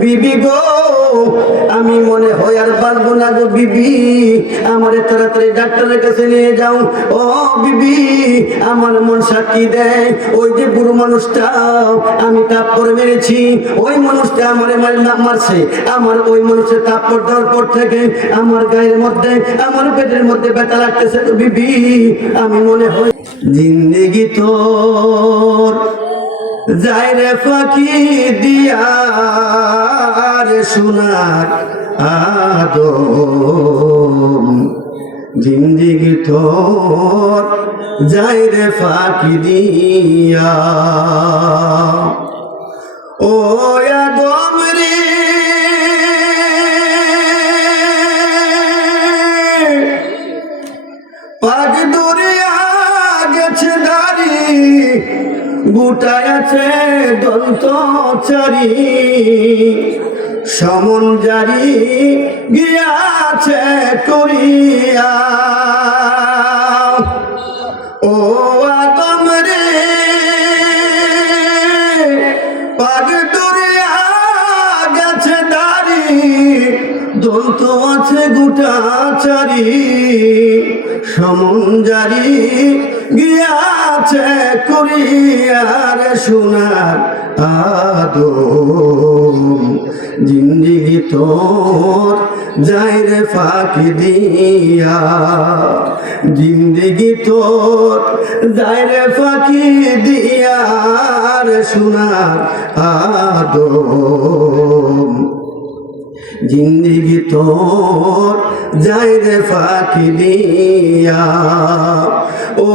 বিবি গো আমি মনে হয় আর পারবো না গো বিবি, আমারে তাড়াতাড়ি ডাক্তারের কাছে নিয়ে যাও। ও বিবি, আমার মন সাক্ষী দেয় ওই যে বুড়ো মানুষটা আমি তাপ্পর মেরেছি, ওই মানুষটা আমারে মারছে। আমার ওই মানুষের তাপ্পর দেওয়ার পর থেকে আমার গায়ের মধ্যে আমার পেটের মধ্যে ব্যথা লাগতেছে তো বিবি, আমি মনে হয় জিন্দেগি তোর যায় রে ফাঁকি দিয়া রে সোনার আদম, জিন্দেগি তোর যায় রে ফাঁকি দিয়া। ও আদম রে পাগ দরিয়া গেছে দাড়ি, গোটায় আছে দন্ত চারি, সমন জারি গিয়াছে করিয়া। ও আদম রে পাগ দরিয়া গেছে দাড়ি, দন্ত আছে গোটা চারি, সমন জারি গিয়াছে করিয়ার সোনার আদম, জিন্দেগি তোর যায় রে ফাঁকি দিয়া, জিন্দেগি তোর যায় রে ফাঁকি দিয়া রে সোনার আদম, জিন্দেগি তোর যায় রে ফাঁকি দিয়া। ও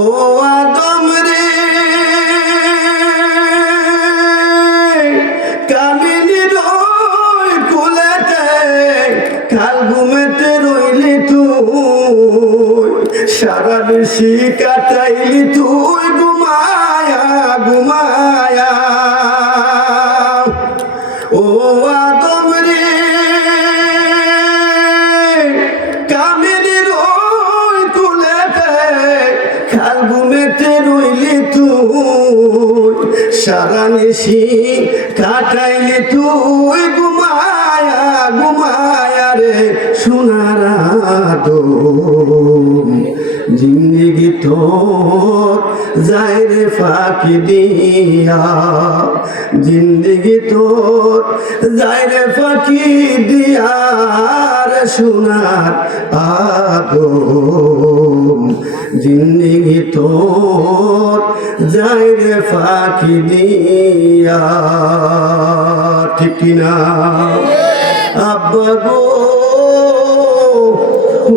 আদম রে কামিনী রই কুলেতে কাল ঘুমেতে রইলি তুই, সারা বেশি কাটাইলি তুই ঘুমায়া ঘুমায়া। ও আদম রে কামিনী রই কুলেতে কাল ঘুমেতে রইলি তুই, সারা নিশি কাটাইলি তুই ঘুমায়া ঘুমায়া রে সোনার আদম, জিন্দেগি তোর যায় রে ফাঁকি দিয়া, জিন্দেগি তোর যায় রে ফাঁকি দিয়া রে সোনার আদম, জিন্দেগি তোর যায় রে ফাঁকি দিয়া। ঠিক কিনা আব্বা গো,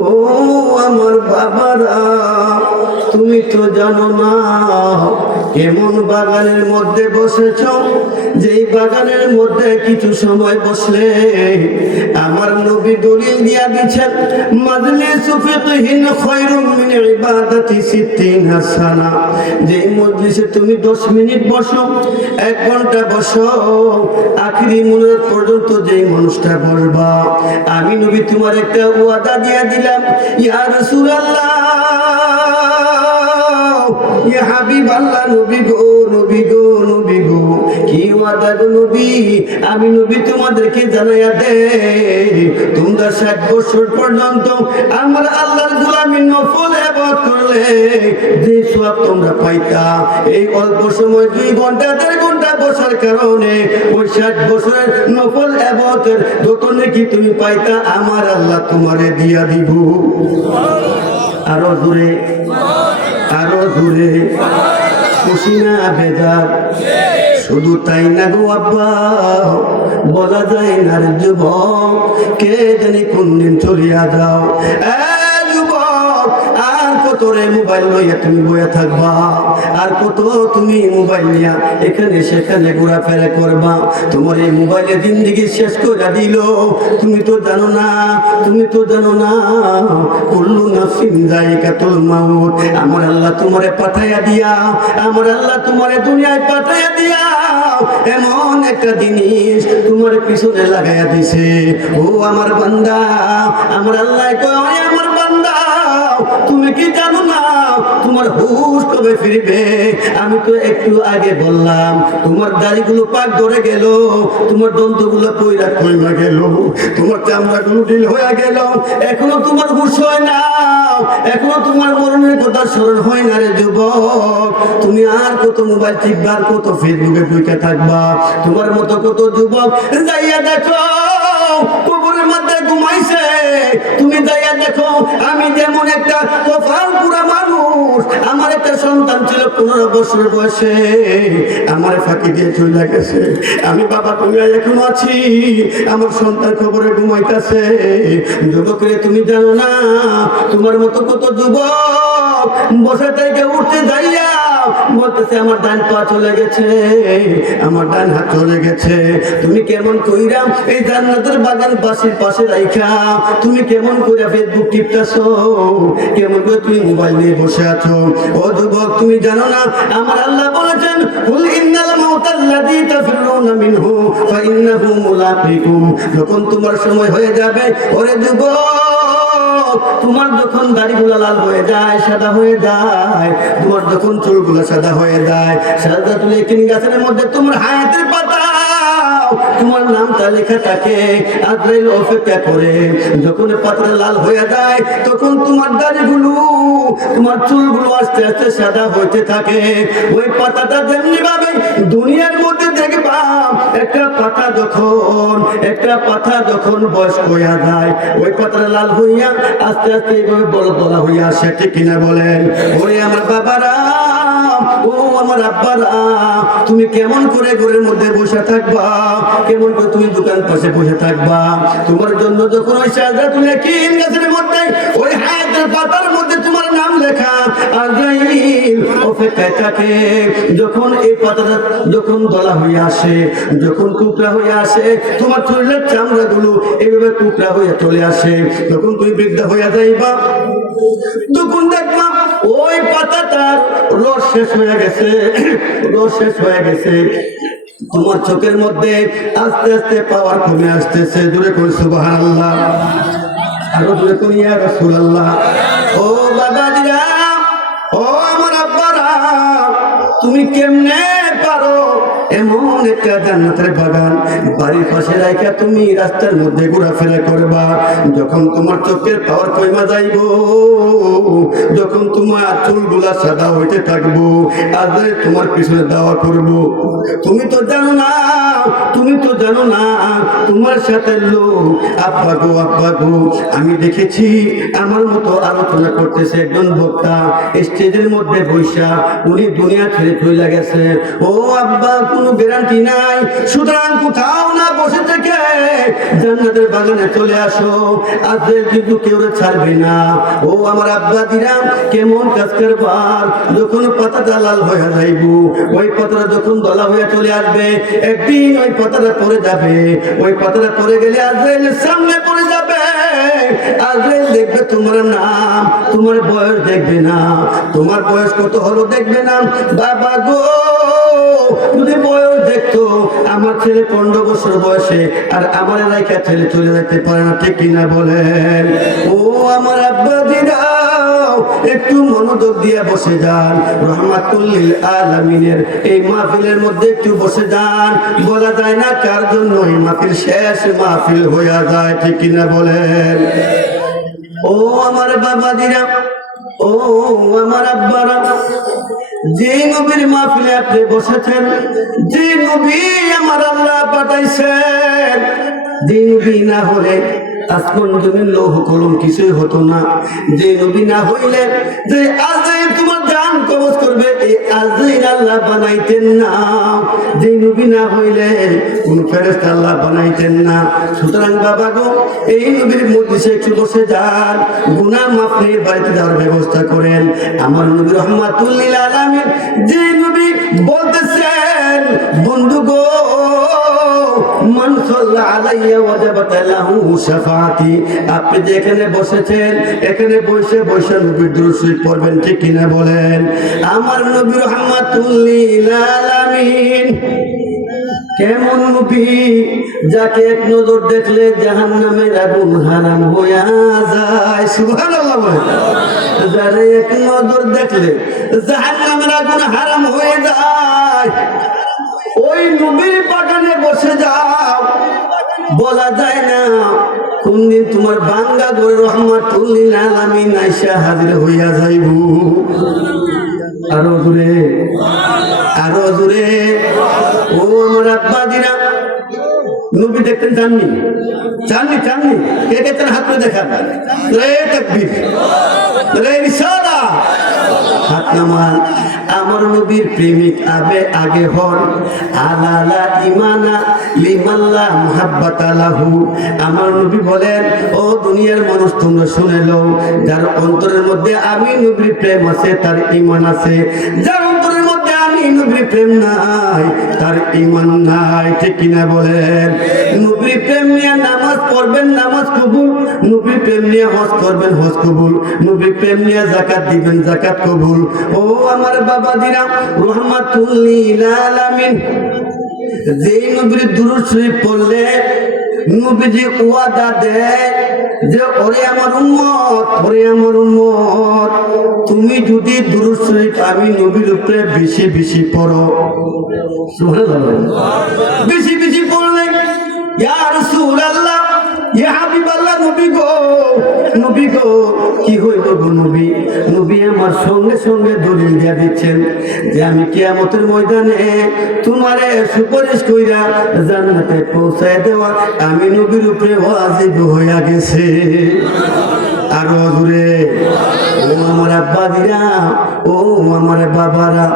ও আমার বাবারা, তুমি তো জানো না কেমন বাগানের মধ্যে বসেছ, যেই বাগানের মধ্যে কিছু সময় বসলে আমার নবী দলিল দিয়া দিচ্ছেন, মাজলিসু ফিকহিন খায়রুম মিন ইবাদাতি 60 সানা। যেই মজলিসে তুমি 10 মিনিট বসো, 1 ঘন্টা বসো, আখিরি মুনাজাত পর্যন্ত যেই মানুষটা বলবা, আমি নবী তোমার একটা ওয়াদা দিয়া দিলাম, ইয়া রাসূলুল্লাহ, ইয়া হাবিবাল্লাহ, নবী গো নবী গো নবী গো, কি ওয়াদা গো নবী? আমি নবী তোমাদেরকে জানাইয়া দে, তোমরা 60 বছর পর্যন্ত আমার আল্লাহর গোলামি নফল ইবাদত করলে যে সওয়াব তোমরা পাইতা, এই অল্প সময় 2 ঘন্টা 1.5 ঘন্টা বসার কারণে ওই 60 বছরের নফল ইবাদতের যত নেকি তুমি পাইতা আমার আল্লাহ তোমারে দিয়া দিব। আরো জোরে, আরো জোরে, খুশি না বেজার? শুধু তাই না গো আব্বা, বলা যায় না রে যুবক, কে জানি কোন দিন চলিয়া যাও। যুবক, আর কত রে মোবাইল লইয়া তুমি বইয়া থাকবা, আর কত তুমি মোবাইল নিয়া এখানে সেখানে ঘোরাফেরা করবা, তোমার এই মোবাইলে জিন্দেগি শেষ করে দিল। তুমি তো জানো না, তুমি তো জানো না, কুল্লু নাফসিন যায়িকাতুল মাউত, আমার আল্লাহ তোমারে পাঠাইয়া দিয়া, আমার আল্লাহ তোমারে দুনিয়ায় পাঠাইয়া দিয়া এমন একটা জিনিস তোমার পিছনে লাগাইয়া দিছে। ও আমার বান্দা, আমার আল্লাহ কয়, আমার বান্দা, তুমি কি জানো না তোমার হুশ কবে ফিরবে? আমি তো একটু আগে বললাম তোমার দাড়িগুলো পাক ধরে গেল, তোমার দন্তগুলো পয়রা কইমা গেল, তোমার চামড়াগুলো ঢিল হয়ে গেল, এখনো তোমার হুশ হয় না, এখনো তোমার মরণের কথা স্মরণ হয় না রে যুবক। তুমি আর কত মোবাইল টিপবা, আর কত ফেসবুকে ঢুকে থাকবা? তোমার মতো কত যুবক যাইয়া দেখো কবরের মধ্যে ঘুমাইছে, তুমি যাইয়া দেখো আমি যেমন একটা কপাল পুরা মানুষ, আমার একটা সন্তান ছিল 15 বছর বয়সে, আমার ফাঁকি দিয়ে চলে গেছে। আমি বাবা তুমি এখনো আছি, আমার সন্তান কবরে ঘুমাইতেছে। যুবকরে তুমি জানো না তোমার মতো কত যুবক বসে থেকে উঠতে যাইয়া বলতেছে আমার ডান পা চলে গেছে, আমার ডান হাত চলে গেছে। তুমি কেমন কইরা এই জান্নাতের বাগান পাশের পাশে রাইখা তুমি কেমন কইরা ফেসবুক টিপতেছো, কেমন করে তুমি মোবাইল নিয়ে বসে আছো? ও যুবক তুমি জানো না আমার আল্লাহ বলেছেন কুল ইন্নাল মাউতাল্লাযী তাফিরুনা মিনহু ফাইন্নাহু মুলাকিকুম। যখন তোমার সময় হয়ে যাবে ওরে যুবক, তোমার যখন দাড়িগুলো লাল হয়ে যায়, সাদা হয়ে যায়, তোমার যখন চুলগুলো সাদা হয়ে যায়, সাদা তুলে কিন গাছের মধ্যে তোমার হায়াতের পাতা তোমার নামটা লেখা থাকে, আজরাইল অপেক্ষা করে। যখন পাতাটা লাল হয়ে যায় তখন তোমার দাড়িগুলো তোমার চুলগুলো আস্তে আস্তে সাদা হইতে থাকে। ওই পাতাটা যেমনি ভাবে দুনিয়ার মধ্যে দেখবা একটা পাতা যখন বয়স হইয়া যায়, ওই পাতাটা লাল হইয়া আস্তে আস্তে এইভাবে বড় বলা হইয়া আসে, ঠিক কিনা বলেন? ওরে আমার বাবারা, ও আমার আব্বারা, তুমি কেমন করে ঘরের মধ্যে বসে থাকবা, কেমন করে তুমি দোকান পাশে বসে থাকবা? তোমার জন্য যখন ওই শাহজাতুল ইয়াকিন গাছের মধ্যে ওই হায়াতের পাতার মধ্যে তোমার নাম লেখা আজরাইল অপেক্ষায় থাকে। যখন এই পাতাটা যখন দলা হয়ে আসে, যখন টুকরা হয়ে আসে, তোমার শরীরের চামড়াগুলো এইভাবে টুকরা হয়ে চলে আসে, যখন তুমি বৃদ্ধা হয়ে যাইবা তখন দেখবা ওই পাতাটার রস শেষ হয়ে গেছে, রস শেষ হয়ে গেছে। তোমার চোখের মধ্যে আস্তে আস্তে পাওয়ার কমে আসতেছে। দূরে কোন সুবহানাল্লাহ, আরো দূরে কোন ইয়া রাসূলুল্লাহ। ও বাবাজিরা, ও আমার আব্বারা, তুমি কেমনে পারো এমন একটা জান্নাতের বাগান বাড়ির পাশে রাইখা তুমি রাস্তার মধ্যে ঘোরাফেরা করবা? যখন তোমার চোখের পাওয়ার কইমা যাইব, যখন তোমার চুলগুলা সাদা হইতে থাকবো, আজ তোমার পিছনে দাওয়া করবো, তুমি তো জানো না, তুমি তো জানো না তোমার সাথে লোক আব্বা গো আমি দেখেছি আমার মতো আলোচনা করতেছে একজন বক্তা স্টেজের মধ্যে বৈশা, উনি দুনিয়া ছেড়ে চলে গেছে। ও আব্বা কোনো গ্যারান্টি নাই, সুতরাং কোথাও না বসে থেকে জান্নাতের বাগানে চলে আসো, আজ কিন্তু কেউ ছাড়বে না। ও আমার আব্বা দিরাম কেমন কাজ করবার, যখন পাতাটা লাল হয়ে যাইব, ওই পাতাটা যখন দলা হয়ে চলে আসবে, একদিন ওই পাতাটা পড়ে যাবে, ওই পাতাটা পড়ে গেলে আজরাইলের সামনে পড়ে যাবে। আজরাইল দেখবে তোমার নাম, তোমার বয়স দেখবে না, তোমার বয়স কত হলো দেখবে না। বাবা গো, যদি বয়স দেখতো, আমার ছেলে 15 বছর বয়সে আর আমার এলাকা ছেলে চলে যেতে পারে না, ঠিক কিনা বলেন? ও আমার আব্বা দিরা, একটু মনোযোগ দিয়ে বসে যান, রহমাতুল লিল আলামিনের এই মাহফিলের মধ্যে একটু বসে যান। বলা যায় না কার জন্য এই মাহফিল শেষ মাহফিল হয়ে যায়, ঠিক কিনা বলেন? ও আমার বাবাজিরা, ও আমার আব্বারা, যে নবীর মাহফিলে আপনি বসেছেন, যে নবী আমার আল্লাহ পাঠাইছেন, যে নবী না হলে আসমান জমিন লৌহ কলম কিছুই হতো না, যে নবী না হইলে যে আজরাইল তোমার জান কবজ করবে এই আজরাইল আল্লাহ বানাইতেন না, যে নবী না হইলে কোন ফেরেশতা আল্লাহ বানাইতেন না। সুতরাং বাবা গো, এই নবীর মজলিসে একটু বসে যান, গুনাহ মাফ নিয়ে বাড়িতে যাওয়ার ব্যবস্থা করেন। আমার নবী রহমাতুল লিল আলামিন যে নবী বলতেছেন, বন্ধু গো, মান সাল্লা আলাইয়া ওয়াজাবাত লাহু শাফাআতি। আপনি যে এখানে বসেছেন, এখানে বসে বসে নবীর দুরূদ শরীফ পড়বেন, ঠিক কিনা বলেন? আমার নবী রহমাতুল লিল আলামিন কেমন নবী যাকে এক নজর দেখলে জাহান্নামের আগুন হারাম হইয়া যায়। সুবহানাল্লাহ বলে, যারে এক নজর দেখলে জাহান্নামের আগুন হারাম হয়ে যায়, ওই নবীর বাগানে বসে যাও। বলা যায় না কোন দিন তোমার বাঙ্গা করে রহমাতুল লিল আলামিন আয়েশা হাজির হইয়া যাইব। আরো জোরে, আরো জোরে। ও আমার আব্বা দিনা, নবী দেখতে চাননি? চাননি? চাননি? কে কে তার হাত করে দেখান? তাকবীর, রিসালা, হাত নামান। আমার নবীর প্রেমিক আগে হন। আলালা ইমানা লিমাল্লা মুহাব্বাতা লাহু। আমার নবী বলেন, ও দুনিয়ার মানুষ তোমরা শুনে লও, যার অন্তরের মধ্যে আমি নবীর প্রেম আছে তার ঈমান আছে, যার অন্তরের মধ্যে আমি নবীর প্রেম নাই তার ঈমান নাই। ঠিক কিনা বলেন? নবীর প্রেম নিয়ে নামাজ পড়বেন, নামাজ কবুল। নবীর প্রেম নিয়ে হজ করবেন, হজ কবুল। নবীর প্রেম নিয়ে যাকাত দিবেন, যাকাত কবুল। ও আমার বাবা দিরা, রহমাতুল লিল আলামিন যেই নবীর দুরূদ শরীফ পড়লে নবীজি ওয়াদা দেয় যে ওরে আমার উম্মত, ওরে আমার উম্মত, তুমি যদি দুরূদ শরীফ আমি নবীর উপরে বেশি বেশি পড়ো, সুবহানাল্লাহ, বেশি বেশি পড়লে, ইয়া রাসূলুল্লাহ, ইয়া হাবিবাল্লাহ, নবী গো, নবী গো, কি হইল গো নবী? নবী আমার সঙ্গে সঙ্গে দলিল দিয়া দিচ্ছেন যে আমি কিয়ামতের ময়দানে তোমারে সুপারিশ কইরা জান্নাতে পৌঁছায় দেওয়া আমি নবীর উপরে ওয়াজিব হইয়া গেছে। আরো জোরে। ও আমার আব্বা দিরা, ও আমার বাবারা,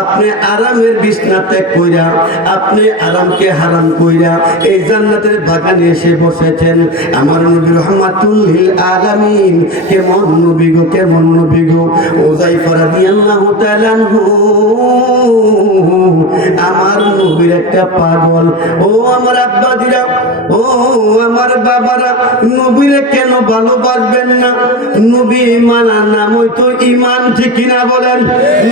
আপনি আরামের বিছনা ত্যাগ কইরা, আপনি আরামকে হারাম কইরা এই জান্নাতের বাগানে এসে বসেছেন। আমার নবী রহমাতুল লিল আলামিন কেমন নবী গো, কেমন নবী গো। উযায়ফা রাদিয়াল্লাহু তাআলা আনহু আমার নবীর একটা পাগল। ও আমার আব্বা দিরা, ও আমার বাবারা, নবীরে কেন ভালোবাসবেন না? নবী মানার নাম হয়তো ঈমান। ঠিক কিনা বলেন?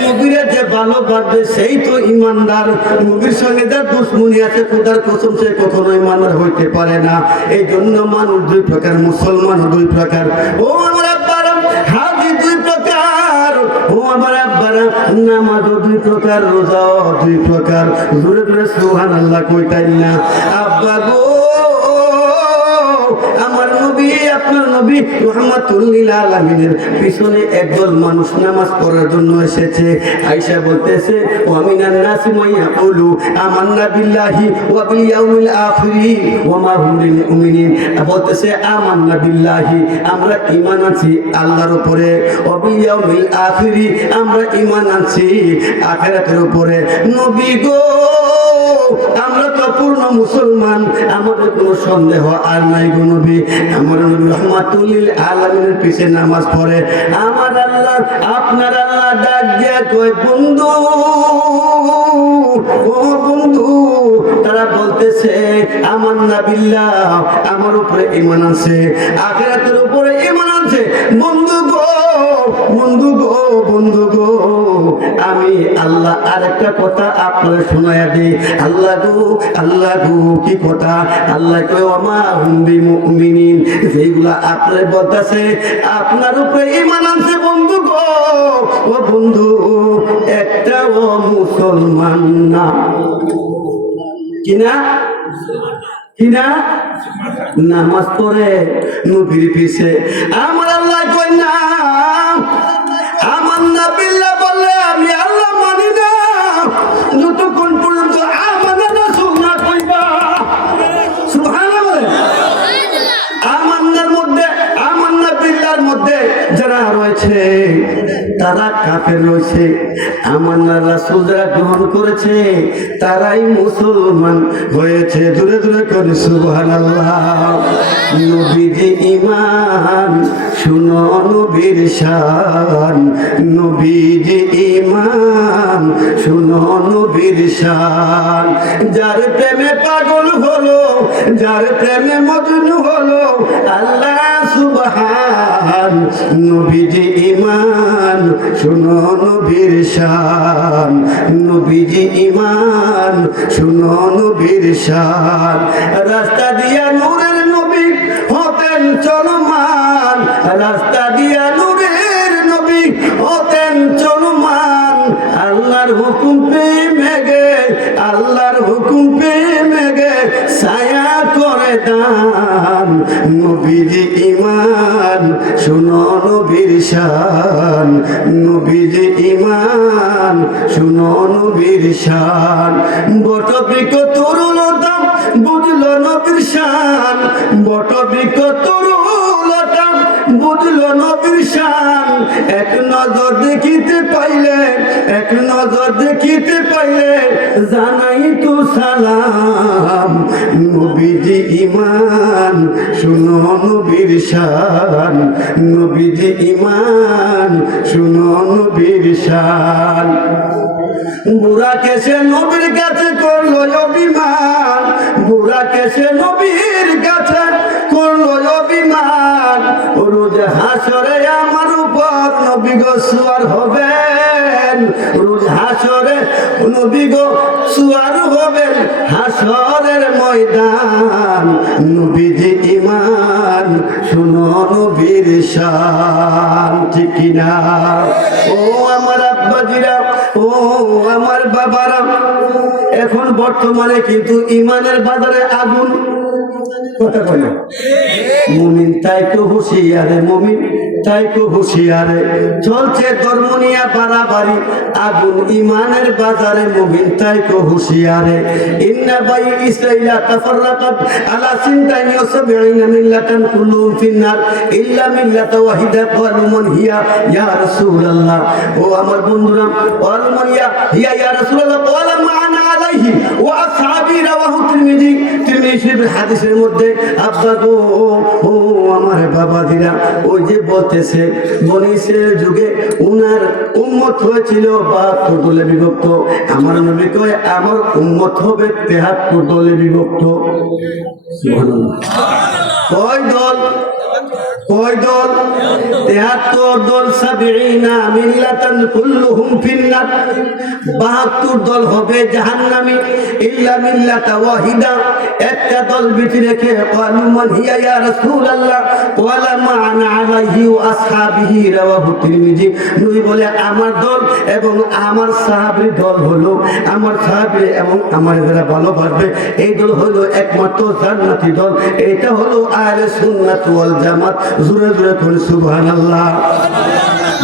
নবীরে যে ভালোবাসবে সেই তো ঈমানদার। নবীর সঙ্গে যার দুশমনি আছে, খোদার কসম, সে কখনো ঈমানদার হইতে পারে না। এই জন্য মানুষ দুই প্রকার, মুসলমান দুই প্রকার। ও আমার আব্বারা, হাজি দুই প্রকার। ও আমার আব্বারা, নামাজও দুই প্রকার, রোজাও দুই প্রকার। জোরে জোরে সুবহানাল্লাহ কইতাই না? আব্বা গো, আমার নবী, আপনার নবী রহমাতুল লিল আলামিনের পিছনে একদল মানুষ নামাজ পড়ার জন্য এসেছে। আয়েশা বলতেছে, ওয়া মিনান নাসি মান ইয়াকুলু আমান্না বিল্লাহি ওয়া বিল ইয়াউমিল আখির ওয়া মা হুম বিমুমিনিন। বলতেছে আমান্না বিল্লাহি, আমরা ঈমান আনছি আল্লাহর উপরে, ওয়া বিল ইয়াউমিল আখির, আমরা ঈমান আনছি আখিরাতের উপরে। নবী গো, আমরা তো পূর্ণ মুসলমান, আমাদের কোনো সন্দেহ আর নাই গো নবী। আমার নবী রহমাতুল লিল আলামিনের পিছে নামাজ পড়ে। আমার আল্লাহ, আপনার আল্লাহ ডাক দিয়া কয়, বন্ধু, ও বন্ধু। তারা বলতেছে আমান্না বিল্লাহ, আমার উপরে ঈমান আছে, আখিরাতের উপরে ঈমান আছে। বন্ধু গো, বন্ধু গো, বন্ধু গো, আমি আল্লাহ আরেকটা কথা আপনার শোনায়া দিই। আল্লাহ গো, আল্লাহ গো, কি কথা? আল্লাহ কয়, ওয়া মা হুম বিমুমিনিন, যেগুলা আপনার বলতেছে আপনার উপরে ঈমান আনছে বন্ধু গো, ও বন্ধু, একটাও মুসলমান না। কিনা? কিনা? নামাজ পড়ে নবীর পিছে। আমার আল্লাহ কয় না, আমান্না বিল্লাহ বললে আমি আল্লাহ মানি না যতক্ষণ পর্যন্ত আমানা রাসূল না কইবা। সুবহানাল্লাহ। আমান্নার মধ্যে, আমান্না বিল্লাহর মধ্যে যারা রয়েছে তারা কাফের রয়েছে, আমান্না রাসূল যারা গ্রহণ করেছে তারাই মুসলমান হয়েছে। দূরে দূরে করে সুবহানাল্লাহ। নবীজি ঈমান, শুনো নবীর শান, নবীজি ঈমান, শুনো নবীর শান। যার প্রেমে পাগল হলো, যার প্রেমে মজনু হলো, আল্লাহ সুবহান নবীজি ঈমান শুনো নবীর শান নবীজি ঈমান শুনো নবীর শান রাস্তা দিয়া নূরের নবী হতেন চলমান রাস্তা দিয়া নূরের নবী হতেন চলমান আল্লাহর হুকুম পেয়ে মেঘে আল্লাহর হুকুম পেয়ে মেঘে ছায়া করে দান নবীজি ঈমান শুনো নবীর শান নবীজি ঈমান শুনো নবীর শান বটবৃক্ষ তরুলতা বুঝলো নবীর শান বটবৃক্ষ তরুলতা বুঝলো নবীর শান এক নজর দেখিতে পাইলে এক নজর দেখিতে পাইলে জানাই তো সালাম নবীজি ঈমান শুনো নবীর শান নবীজি ঈমান শুনো নবীর শান বুড়া কেসে নবীর কাছে করলো অভিমান বুড়া কেসে নবীর কাছে করলো অভিমান রোজ হাসরে আমার উপর নবী গো সুয়ার হবেন রোজ হাসরে নবী গো সুয়ার হবেন হাসরের ময়দান নবীজি ঈমান শুনো নবীর শান ঠিক কিনা ও আমার আব্বাজিরা ও আমার বাবারা এখন বর্তমানে কিন্তু ঈমানের বাজারে আগুন কথা কয় না মুমিন তাই তো হুঁশিয়ারে মুমিন তাই তো হুঁশিয়ারে চলছে ধর্ম নিয়ে বাড়াবাড়ি আগুন ঈমানের বাজারে মুমিন তাই তো হুঁশিয়ারে ইন্না বাই ইসরাইলা তাফাররাকাত আলা সিনতাইনি ওয়া সাবঈনা মিল্লাতান কুল্লুহুম ফিন্নার ইল্লা মিল্লাতা ওয়াহিদা ক্বালু মান হিয়া ইয়া রাসূলুল্লাহ ও আমার বন্ধুরা ক্বালু মান হিয়া ইয়া রাসূলুল্লাহ ক্বালা মা'আনা আলাইহি ওয়া আসহাবি রাওয়াহু তিরমিজি তিরমিজি হাদিসের মধ্যে আব্বা গো ও আমার বাবা দিরা ওই যে বলতেছে বনি ইসরাইলের যুগে উনার উম্মত হয়েছিল 72 দলে বিভক্ত আমার নবী কয় আমার উম্মত হবে 73 দলে বিভক্ত সুবহানাল্লাহ কয় দল কয় দল 73 দল 70 মিল্লাতান কুল্লুহুম ফিন্নার 72 দল হবে জাহান্নামী ইল্লা মিল্লাতা ওয়াহিদা একটা দল বেঁচে রেখে ক্বালু মান হিয়া ইয়া রাসূলুল্লাহ ওয়ালা মা'আনা আলাইহি ওয়া আসহাবিহি রাওয়াহু তিরমিজি নবী বলে আমার দল এবং আমার সাহাবীর দল হলো আমার সাহাবী এবং আমার যারা ভালোবাসবে এই দল হলো একমাত্র জান্নাতি দল এটা হলো আহলে সুন্নাত ওয়াল জামাত জোরে জোরে করে সুবহানাল্লাহ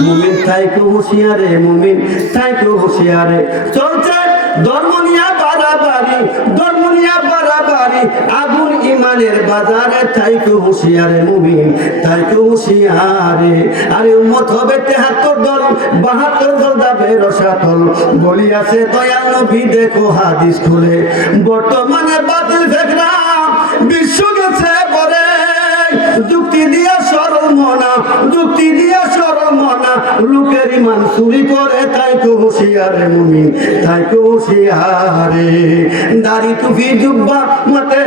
মুমিন তাই তো হুঁশিয়ারে মুমিন তাই তো হুঁশিয়ারে চলছে ধর্ম নিয়ে বাড়াবাড়ি ধর্ম নিয়ে বাড়াবাড়ি আগুন ঈমানের বাজারে তাই তো হুঁশিয়ারে মুমিন তাই তো হুঁশিয়ারে আরে উম্মত হবে 73 দল 72 দল যাবে রসাতল বলি আছে দয়াল নবী দেখো হাদিস খুলে বর্তমানে বাতিল ফেকরা বিশ্ব গেছে পরে যুক্তি দিয়া সরল মনা যুক্তি দিয়া সরল মনা লোকের ঈমান চুরি করে তাই তো হুঁশিয়ারে মুমিন তাই তো হুঁশিয়ারে দাড়ি টুপি জুব্বা মাতে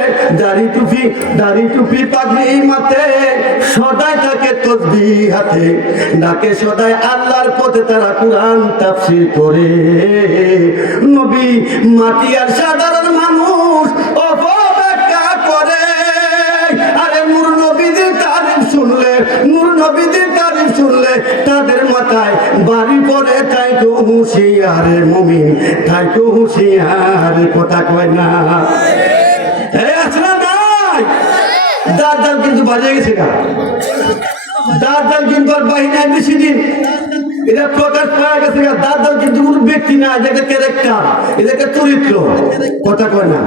দাড়ি টুপি পাগড়ি মাতে সদাই থাকে তসবিহ হাতে ডাকে সদাই আল্লাহর পথে তারা কুরআন তাফসীর করে নবী মাটি আর সাধারণ মানুষ অপব্যাখ্যা করে আরে নূর নবীদের তারিফ শুনলে তাদের মাথায় বাড়ি পড়ে তাই তো হুঁশিয়ারে মুমিন তাই তো হুঁশিয়ারে কথা কয় না এই আসলে নাই দাঁত কিন্তু বাজে গেছে গা দাঁত কিন্তু আর বাহিনী বেশি দিন এটা প্রকাশ পাওয়া গেছে দাঁত কিন্তু কোনো ব্যক্তি না এটা ক্যারেক্টার এটা চরিত্র কথা কয় না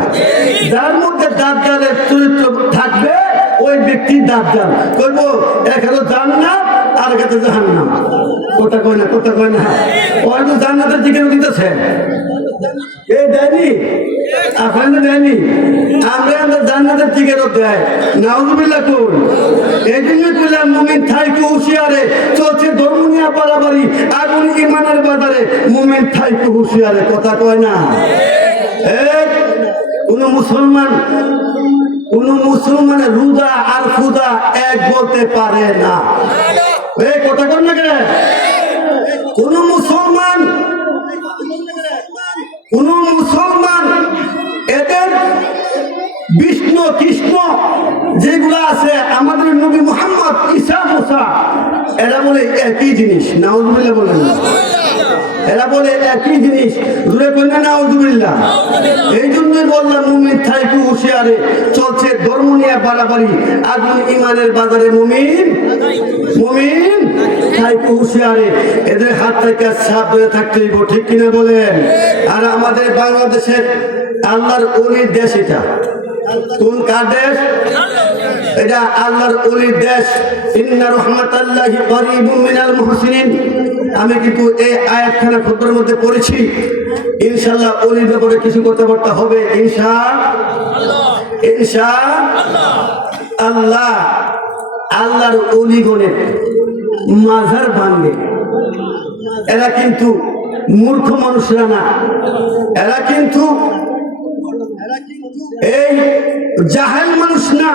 যার মধ্যে দাঁত জালের চরিত্র থাকবে ওই ব্যক্তি দাঁত জাল করবো এক হলো জান্নাত আর কাছে জাহান্নাম কথা কয় না ওই তো জান্নাতের দিকে দিতেছে এই দেয়নি আপনাদের দেয়নি আমরা জান্নাতের দিকে দেয় নাউজুবিল্লাহ কোন এই জন্য কইলাম মুমিন থাইকে হুঁশিয়ারে চলছে ধর্ম নিয়ে বাড়াবাড়ি আগুন ঈমানের বাজারে মুমিন থাইকে হুঁশিয়ারে কথা কয় না কোন মুসলমান কোন মুসলমানের রোজা আর পূজা এক বলতে পারে না। এই কথা কর না কেন? কোন মুসলমান এদের বিষ্ণু কৃষ্ণ যেগুলো আছে আমাদের নবী মুহাম্মদ ঈসা মুসা এরা বলে একই জিনিস। নাউজুবিল্লাহ বলেন। এরা বলে একই জিনিস। দূরে কন্যা নাউজুবিল্লাহ। এই জন্যই বললাম মুমিন থাইকু হুঁশিয়ারে, চলছে ধর্ম নিয়ে বাড়াবাড়ি, আগুন ইমানের বাজারে মুমিন থাইকু হুঁশিয়ারে। এদের হাত থেকে সাবধানে থাকতে হইব, ঠিক কিনা বলেন? আর আমাদের বাংলাদেশের আল্লাহর ওলির দেশ। এটা কোন কার দেশ? এটা আল্লাহর ওলির দেশ। ইন্না রাহমাতাল্লাহি করিবুম মিনাল মুহসিনিন। আমি কিন্তু এই আয়াতখানা খুতবার মধ্যে পড়েছি। ইনশাআল্লাহ ওলির ব্যাপারে কিছু কথাবার্তা হবে ইনশাআল্লাহ। আল্লাহর ওলিগণের মাজার ভাঙে। এরা কিন্তু মূর্খ মানুষরা না, এরা কিন্তু এই জাহেল মানুষ না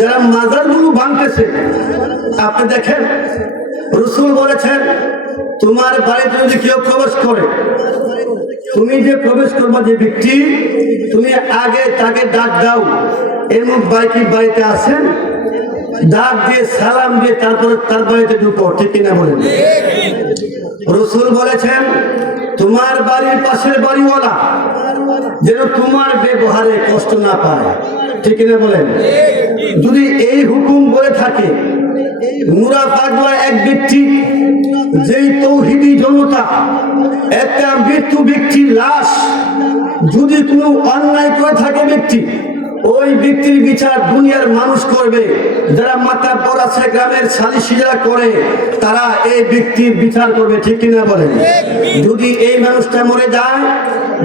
যারা মাজারগুলো ভাঙতেছে। আপনি দেখেন রাসূল বলেছেন, তোমার বাড়িতে যদি কেউ প্রবেশ করে, তুমি যে প্রবেশ করবা যে ব্যক্তি, তুমি আগে তাকে ডাক দাও, এমন বাইকি বাড়িতে আসেন, ডাক দিয়ে সালাম দিয়ে তারপরে তার বাড়িতে ঢুকো, ঠিক কিনা বলেন? রাসূল বলেছেন, তোমার বাড়ির পাশের বাড়িওয়ালা যেন তোমার ব্যবহারে কষ্ট না পায়, ঠিক কিনা বলেন? যদি এই হুকুম বলে থাকে, মুরা পাগলা এক ব্যক্তি, যেই তৌহিদি জনতা, একটা মৃত্যু ব্যক্তির লাশ যদি কোনো অন্যায় করে থাকে ব্যক্তি, ওই ব্যক্তির বিচার দুনিয়ার মানুষ করবে। যারা মাতাব্বর আছে, গ্রামের সালিশিরা করে, তারা এই ব্যক্তির বিচার করবে, ঠিক কিনা বলেন? যদি এই মানুষটা মরে যায়,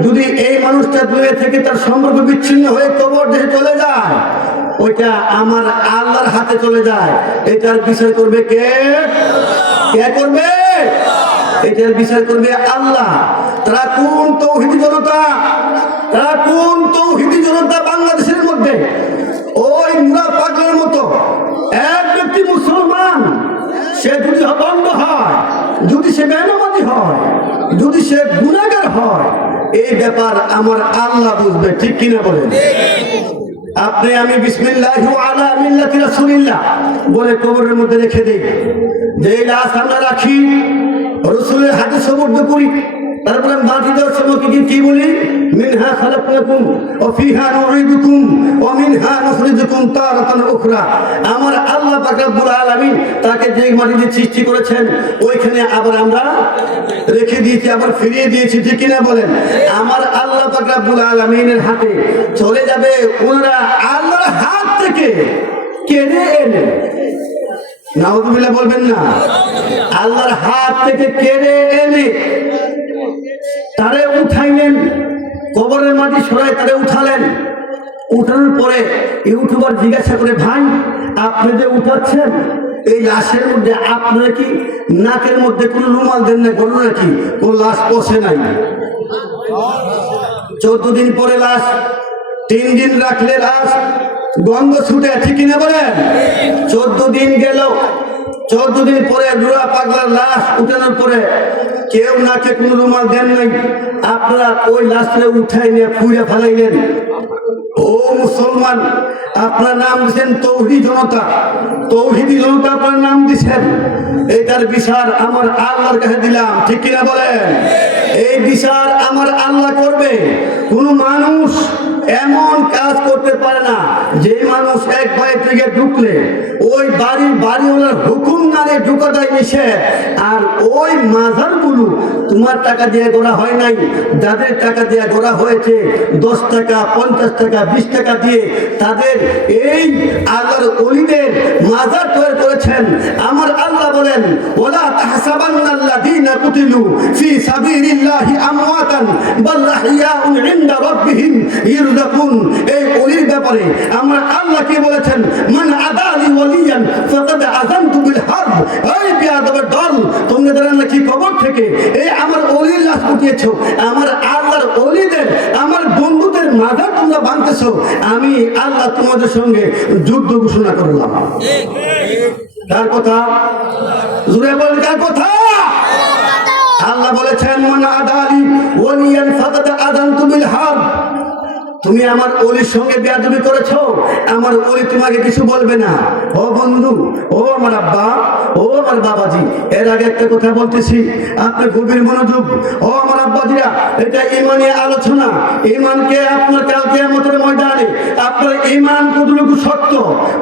যদি এই মানুষটা দুনিয়া থেকে তার সম্পর্ক বিচ্ছিন্ন হয়ে কবর দেহে চলে যায়, ওইটা আমার আল্লাহর হাতে চলে যায়। এটার বিচার করবে কে? করবে? এটার বিচার করবে আল্লাহ। তারা কোন তৌহিদি জনতা? বাংলাদেশের মধ্যে ওই মুরা পাগলের মতো এক ব্যক্তি মুসলমান, সে যদি বন্ধ হয়, যদি সে বেনামাজি হয়, যদি সে গুনাহগার হয়, এই ব্যাপার আমার আল্লাহ বুঝবে, ঠিক কিনা বলেন? আপনি আমি বিসমিল্লাহি আলা মিল্লাতি রাসূলিল্লাহ বলে কবরের মধ্যে রেখে দেই। যে লাশ আমরা রাখি, রাসূলের হাদিস বর্ণনা করি, তারপরে মাটি দেওয়ার সময় কি বলি? মিনহা খালাকনাকুম ওয়া ফিহা নুঈদুকুম ওয়া মিনহা নুখরিজুকুম তারাতান উখরা। আমার আল্লাহ পাক রব্বুল আলামিন তাকে যে মাটিতে সৃষ্টি করেছেন, ওইখানে আবার আমরা রেখে দিয়েছি, আবার ফিরিয়ে দিয়েছি, ঠিক কিনা বলেন? আমার আল্লাহ পাক রব্বুল আলামিনের হাতে চলে যাবে। ওনারা আল্লাহর হাত থেকে কেড়ে এনে, নাউযুবিল্লাহ বলবেন না, আল্লাহর হাত থেকে কেড়ে এনে তারে উঠাইলেন, কবরের মাটি সরাই তারে উঠালেন। উঠানোর পরে ইউটিউবার জিজ্ঞাসা করে, ভাই আপনি যে উঠাচ্ছেন এই লাশের মধ্যে আপনারা কি নাকের মধ্যে কোনো রুমাল দেন না? কোনো নাকি কোন লাশ পচে নাই? 14 দিন পরে লাশ, 3 দিন রাখলে লাশ গন্ধ ছুটে, ঠিক কিনা বলেন? 14 দিন গেল, 14 দিন পরে মুরা পাগলার লাশ উঠানোর পরে কেউ নাকে কোনো রুমাল দেন নাই, আপনারা ওই লাশটা উঠাই নিয়ে পুড়ে ফেলাইলেন। ও মুসলমান, আপনার নাম দিচ্ছেন তৌহিদি জনতা, আপনার নাম দিচ্ছেন। এটার বিচার আমার আল্লাহর কাছে দিলাম, ঠিক কিনা বলেন? এই বিচার আমার আল্লাহ করবে। কোন মানুষ এমন কাজ করতে পারে না যে মানুষ এক বাড়ি থেকে ঢুকলে ওই বাড়িওয়ালার হুকুম না দিয়ে ঢুকাটাই নিষেধ। আর ওই মাজারগুলো তোমার টাকা দিয়ে গড়া হয় নাই, যাদের টাকা দিয়ে গড়া হয়েছে 10 টাকা, 50 টাকা, 20 টাকা দিয়ে তাদের এই আল্লাহর ওলিদের মাজার তৈরি করেছেন। আমার আল্লাহ বলেন, ওয়ালা তাহসাবান্নাল্লাযীনা কুতিলু ফি সাবিলিল্লাহি আমওয়াতান বাল আহইয়াউন ইনদা রাব্বিহিম ইরযাকুন। এই ওলির ব্যাপারে আমার আল্লাহ কি বলেছেন? মান আদালি ওয়ালিয়ান ফাকাদ আযানতু বিল হারব। এই বিয়াদবের দল, তোমরা যারা নাকি কবর থেকে এই আমার ওলির লাশ উঠিয়েছো, আমার আল্লাহর ওলিদের, আমার বন্ধুদের মাজার তোমরা ভাঙতে বলতেছো আমি আল্লাহ তোমাদের সঙ্গে যুদ্ধ ঘোষণা করলাম। কার কথা? জুড়ে বলেন কার কথা? আল্লাহ বলেছেন মান আদালি ওয়ালিয়ান ফাকাদ আযানতু বিল হারব। তুমি আমার ওলির সঙ্গে বেয়াদবি করেছো, আমার ওলি তোমাকে কিছু বলবে না। ও বন্ধু, ও আমার আব্বা, ও আমার বাবাজি, এর আগে একটা কথা বলতেছি, আপনি গভীর মনোযোগ। ও আমার আব্বাজিরা, এটা ইমানের আলোচনা। ইমানকে আপনার কাল কিয়ামতের ময়দানে আপনার ইমান কতটুকু সত্য,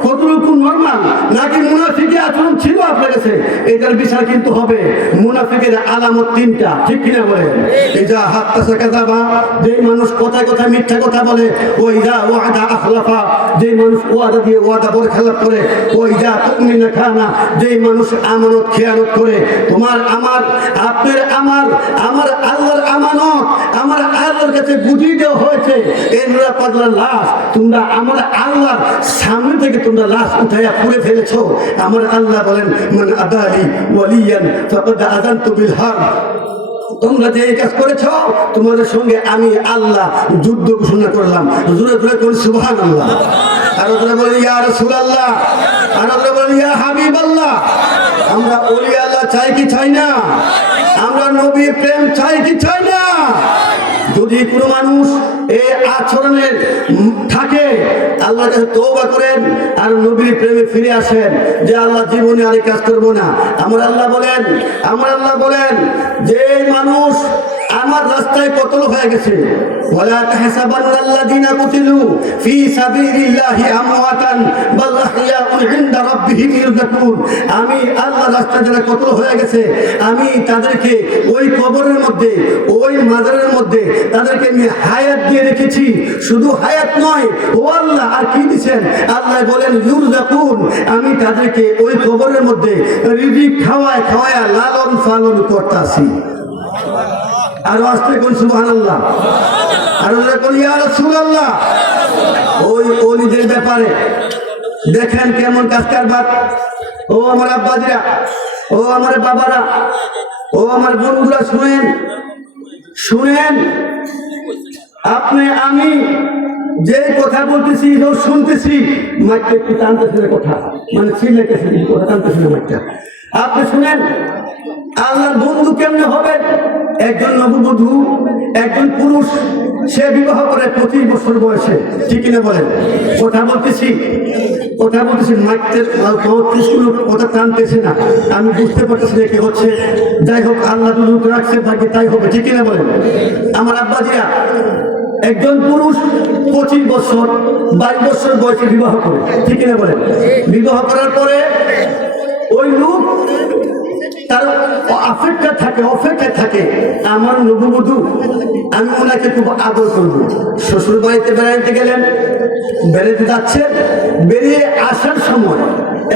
কতটুকু নরমাল, নাকি মুনাফিকের আচরণ ছিল আপনার কাছে, এটার বিচার কিন্তু হবে। মুনাফিকের আলামত তিনটা, ঠিক কিনা বলেন? এই যা হাত কাছে কাজাবা, যে মানুষ কথায় কথায় মিথ্যা কথা বলে, ওই যা ওয়াদা আখলাফা, যে মানুষ ওয়াদা দিয়ে ওয়াদা বলে খেলাপ করে, ওই যা তুমিনা খানা, যে মানুষ আমানত খেয়ানত করে। তোমার আমার আপনার আমার আল্লাহর আমানত আমার আল্লাহর কাছে বুঝিয়ে দেওয়া হয়েছে। এরা পাগলা লাশ, তোমরা আমার আল্লাহর সামনে থেকে তোমরা লাশ উঠাইয়া পুড়ে ফেলেছো। আমার আল্লাহ বলেন মান আদালি ওয়ালিয়ান ফাকাদ আযানতু বিল হারব। তোমরা যে কাজ করেছ, তোমাদের সঙ্গে আমি আল্লাহ যুদ্ধ ঘোষণা করলাম। জোরে জোরে বলি সুবহানাল্লাহ। আর জোরে বলি ইয়া রাসূলুল্লাহ, আর জোরে বলি ইয়া হাবিবাল্লাহ। আমরা ওলি আল্লাহ চাই কি চাই না? আমরা নবীর প্রেম চাই কি চাই না? যদি কোনো মানুষ এই আচরণের থাকে, আল্লাহর কাছে তওবা করেন আর নবীর প্রেমে ফিরে আসেন, যে আল্লাহ জীবনে আর কাজ করবো না। আমার আল্লাহ বলেন যে মানুষ আমার রাস্তায় কতল হয়ে গেছে, ওয়ালা তাহসাবান্নাল্লাযীনা কুতিলু ফি সাবিলিল্লাহি আমওয়াতান বাল আহইয়াউন ইনদা রাব্বিহিম ইরযাকুন। আমি আল্লাহ রাস্তায় যারা কতল হয়ে গেছে, আমি তাদেরকে ওই কবরের মধ্যে, ওই মাজারের মধ্যে তাদেরকে আমি হায়াত দিয়ে রেখেছি। শুধু হায়াত নয়, ও আল্লাহ আর কি দিচ্ছেন? আল্লাহ বলেন ইরযাকুন, আমি তাদেরকে ওই কবরের মধ্যে রিজিক খাওয়ায় লালন পালন করতেছি। আরো আসতে কোন সুবহানাল্লাহ, আরো কোন ইয়া রাসূলুল্লাহ। ওই ওলিদের ব্যাপারে দেখেন কেমন কাজ কারবার। ও আমার আব্বাজিরা, ও আমার বাবারা, ও আমার বন্ধুরা, শুনেন। আপনি আমি যে কথা বলতেছি শুনতেছি, মাইকটা একটু টানতেছে কথা, মানে সিলেটেছে কথা টানতেছিল মাইকটা। আপনি শুনেন, আল্লাহর বন্ধু কেমনে হবে? একজন নববধূ, একজন পুরুষ, সে বিবাহ করে 25 বছর বয়সে, ঠিক না বলেন? কথা বলতেছি মাইকের কথা টানতেছে না, আমি বুঝতে পারতেছি না কি হচ্ছে। যাই হোক, আল্লাহ দুটো রাখছে তাকে, তাই হবে, ঠিক না বলেন? আমার আব্বাজিরা, একজন পুরুষ 25 বছর 22 বছর বয়সে বিবাহ করে, ঠিক না বলেন? বিবাহ করার পরে ওই লোক তার অপেক্ষায় থাকে আমার নববধূ, আমি ওনাকে খুব আদর করবো। শ্বশুর বাড়িতে বেড়াতে যাচ্ছেন, বেরিয়ে আসার সময়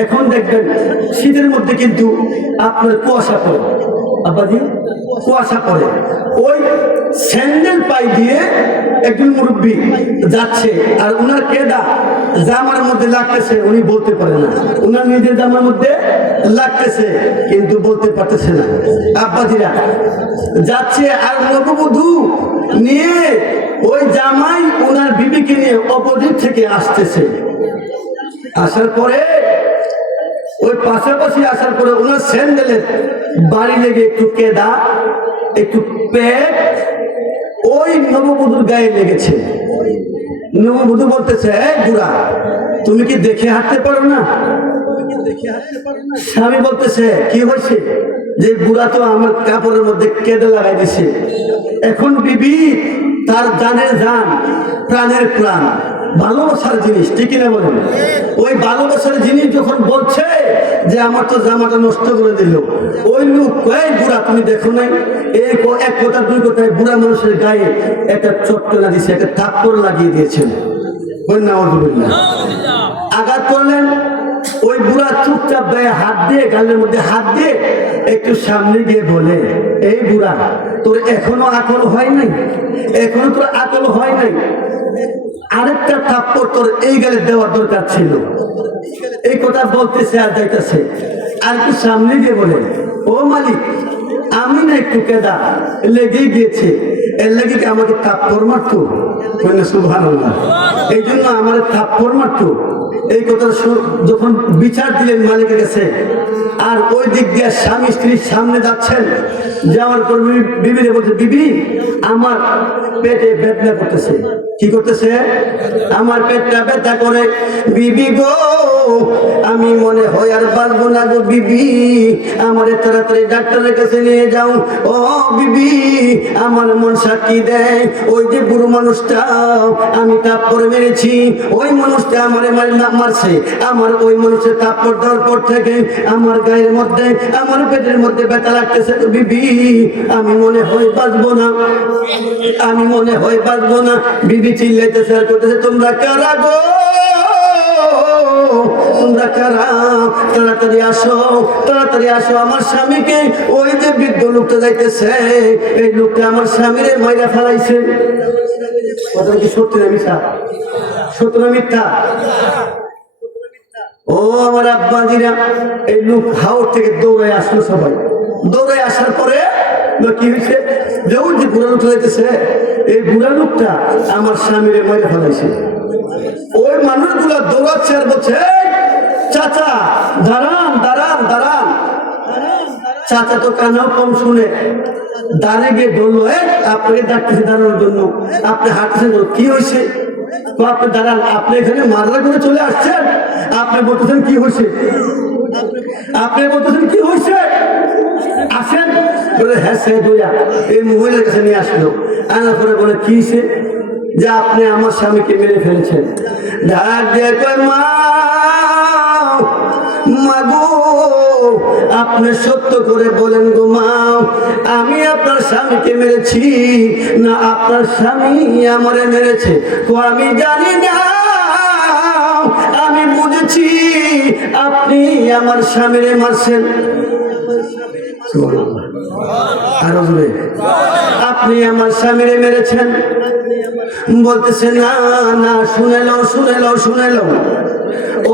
এখন দেখবেন শীতের মধ্যে কিন্তু আপনার কুয়াশা পড়ে, আব্বাজি কুয়াশা পড়ে। ওই স্যান্ডেল পাই দিয়ে একজন মুরব্বী যাচ্ছে, আর ওনার কেদা জামার মধ্যে লাগতেছে, উনি বলতে পারে না। ওনার নিজের জামার মধ্যে লাগতেছে কিন্তু বলতে পারতেছে না। আব্বাজিরা যাচ্ছে, আর নববধূ নিয়ে ওই জামাই ওনার বিবিকে নিয়ে অপোজিট থেকে আসতেছে। আসার পরে ওই পাশাপাশি আসার পরে ওনার স্যান্ডেলের বাড়ি লেগে একটু কেদা, একটু পেট ওই নববধূর গায়ে লেগেছে। নববধূ বলতেছে, বুড়া তুমি কি দেখে হাঁটতে পারো না? স্বামী বলতেছে, কি হয়েছে? যে বুড়া তো আমার কাপড়ের মধ্যে কেদে লাগাই দিছে। এখন বিবি তার জানের জান, প্রাণের প্রাণ, ভালোবাসার জিনিস, ঠিক না বলেন? ওই ভালোবাসার জিনিস যখন বলছে যে আমার তো জামাটা নষ্ট করে দিল, ওই লোক এই বুড়া তুমি দেখো নাই? এই এক কথা দুই কথায় বুড়া মানুষের গায়ে একটা চটকনা দিছে, একটা থাপ্পড় লাগিয়ে দিয়েছেন। আঘাত করলেন। ওই বুড়া চুপচাপ গায়ে হাত দিয়ে, গালের মধ্যে হাত দিয়ে একটু সামনে গিয়ে বলে, এই বুড়া তোর এখনো আকল হয় নাই, এখনো তোর আকল হয় নাই, আরেকটা থাপ্পড় তোর এই গালে দেওয়ার দরকার ছিল। এই কথা বলতেছে আর যাইতেছে, আর একটু সামনে গিয়ে বলে, ও মালিক আমি না একটু কেদা লেগে গিয়েছে, এর লাগি কি আমাকে থাপ্পড় মারতো? সুবহানাল্লাহ। এই জন্য আমার থাপ্পড় মারতো। এই কথা যখন বিচার দিলেন মালিকের কাছে, আর ওই দিক দিয়ে স্বামী স্ত্রীর সামনে যাচ্ছেন, যাওয়ার পর বিবিরে বলছে, বিবি আমার পেটে বেদনা করতেছে। কি করতেছে? আমার পেটটা ব্যথা করে। বিবি গো, আমি মনে হয় আর পারবো না গো বিবি, আমার তাড়াতাড়ি ডাক্তারের কাছে নিয়ে যাও। ও বিবি, আমার মন সাক্ষী দেয়, ওই যে বুড়ো মানুষটা আমি থাপ্পড় মেরেছি, ওই মানুষটা আমারে মারছে। আমার ওই মানুষের থাপ্পড় দেওয়ার পর থেকে আমার গায়ের মধ্যে, আমার পেটের মধ্যে ব্যথা লাগতেছে বিবি, আমি মনে হয় বাঁচবো না, আমি মনে হয় বাঁচবো না। বিবি চিল্লাইতেছে আর করতেছে, তোমরা কারা গো, তোমরা কারা? তাড়াতাড়ি আসো, তাড়াতাড়ি আসো, আমার স্বামীকে ওই যে বৃদ্ধ লোকটা যাইতেছে, এই লোকটা আমার স্বামীরে মাইরা ফেলাইছে। কথা কি সত্য না মিথ্যা? সত্য না মিথ্যা? ও আমার আব্বাজিরা, এই লোক হাওড় থেকে দৌড়ে আসলো। সবাই দৌড়ে আসার পরে কি হয়েছে, যে ওই যে বুড়া লোকটা যাইতেছে, এই বুড়া লোকটা আমার স্বামীরে মাইরা ফেলাইছে। ওই মানুষগুলা দৌড়াচ্ছে আর বলছে, চাচা দাঁড়ান দাঁড়ান দাঁড়ান। চাচা তো কানেও কম শুনে, দাঁড়িয়ে গিয়ে বললো, আপনাকে ডাকতেছে দাঁড়ানোর জন্য, আপনি হাঁটছেন, কি হয়েছে? আপনি দাঁড়ান, আপনি এখানে মারলা করে চলে আসছেন, আপনি বলতেছেন কি হয়েছে? আপনি বলতেছেন কি হয়েছে? আসেন। বলে হ্যাঁ, সে দইয়া এই মহিলার কাছে নিয়ে আসলো। আনার পরে বলে কি হয়েছে? যে আপনি আমার স্বামীকে মেরে ফেলেছেন। ডাক দিয়ে কয়, মা মাগো, আপনি সত্য করে বলেন গো মা, আমি আপনার স্বামীকে মেরেছি না আপনার স্বামী আমারে মেরেছে? আমি জানি না, আমি বুঝেছি আপনি আমার স্বামীরে মারছেন। আরো জোরে, আপনি আমার স্বামীরে মেরেছেন। বলতেছে না না, শুনে নাও শুনে নাও শুনে নাও।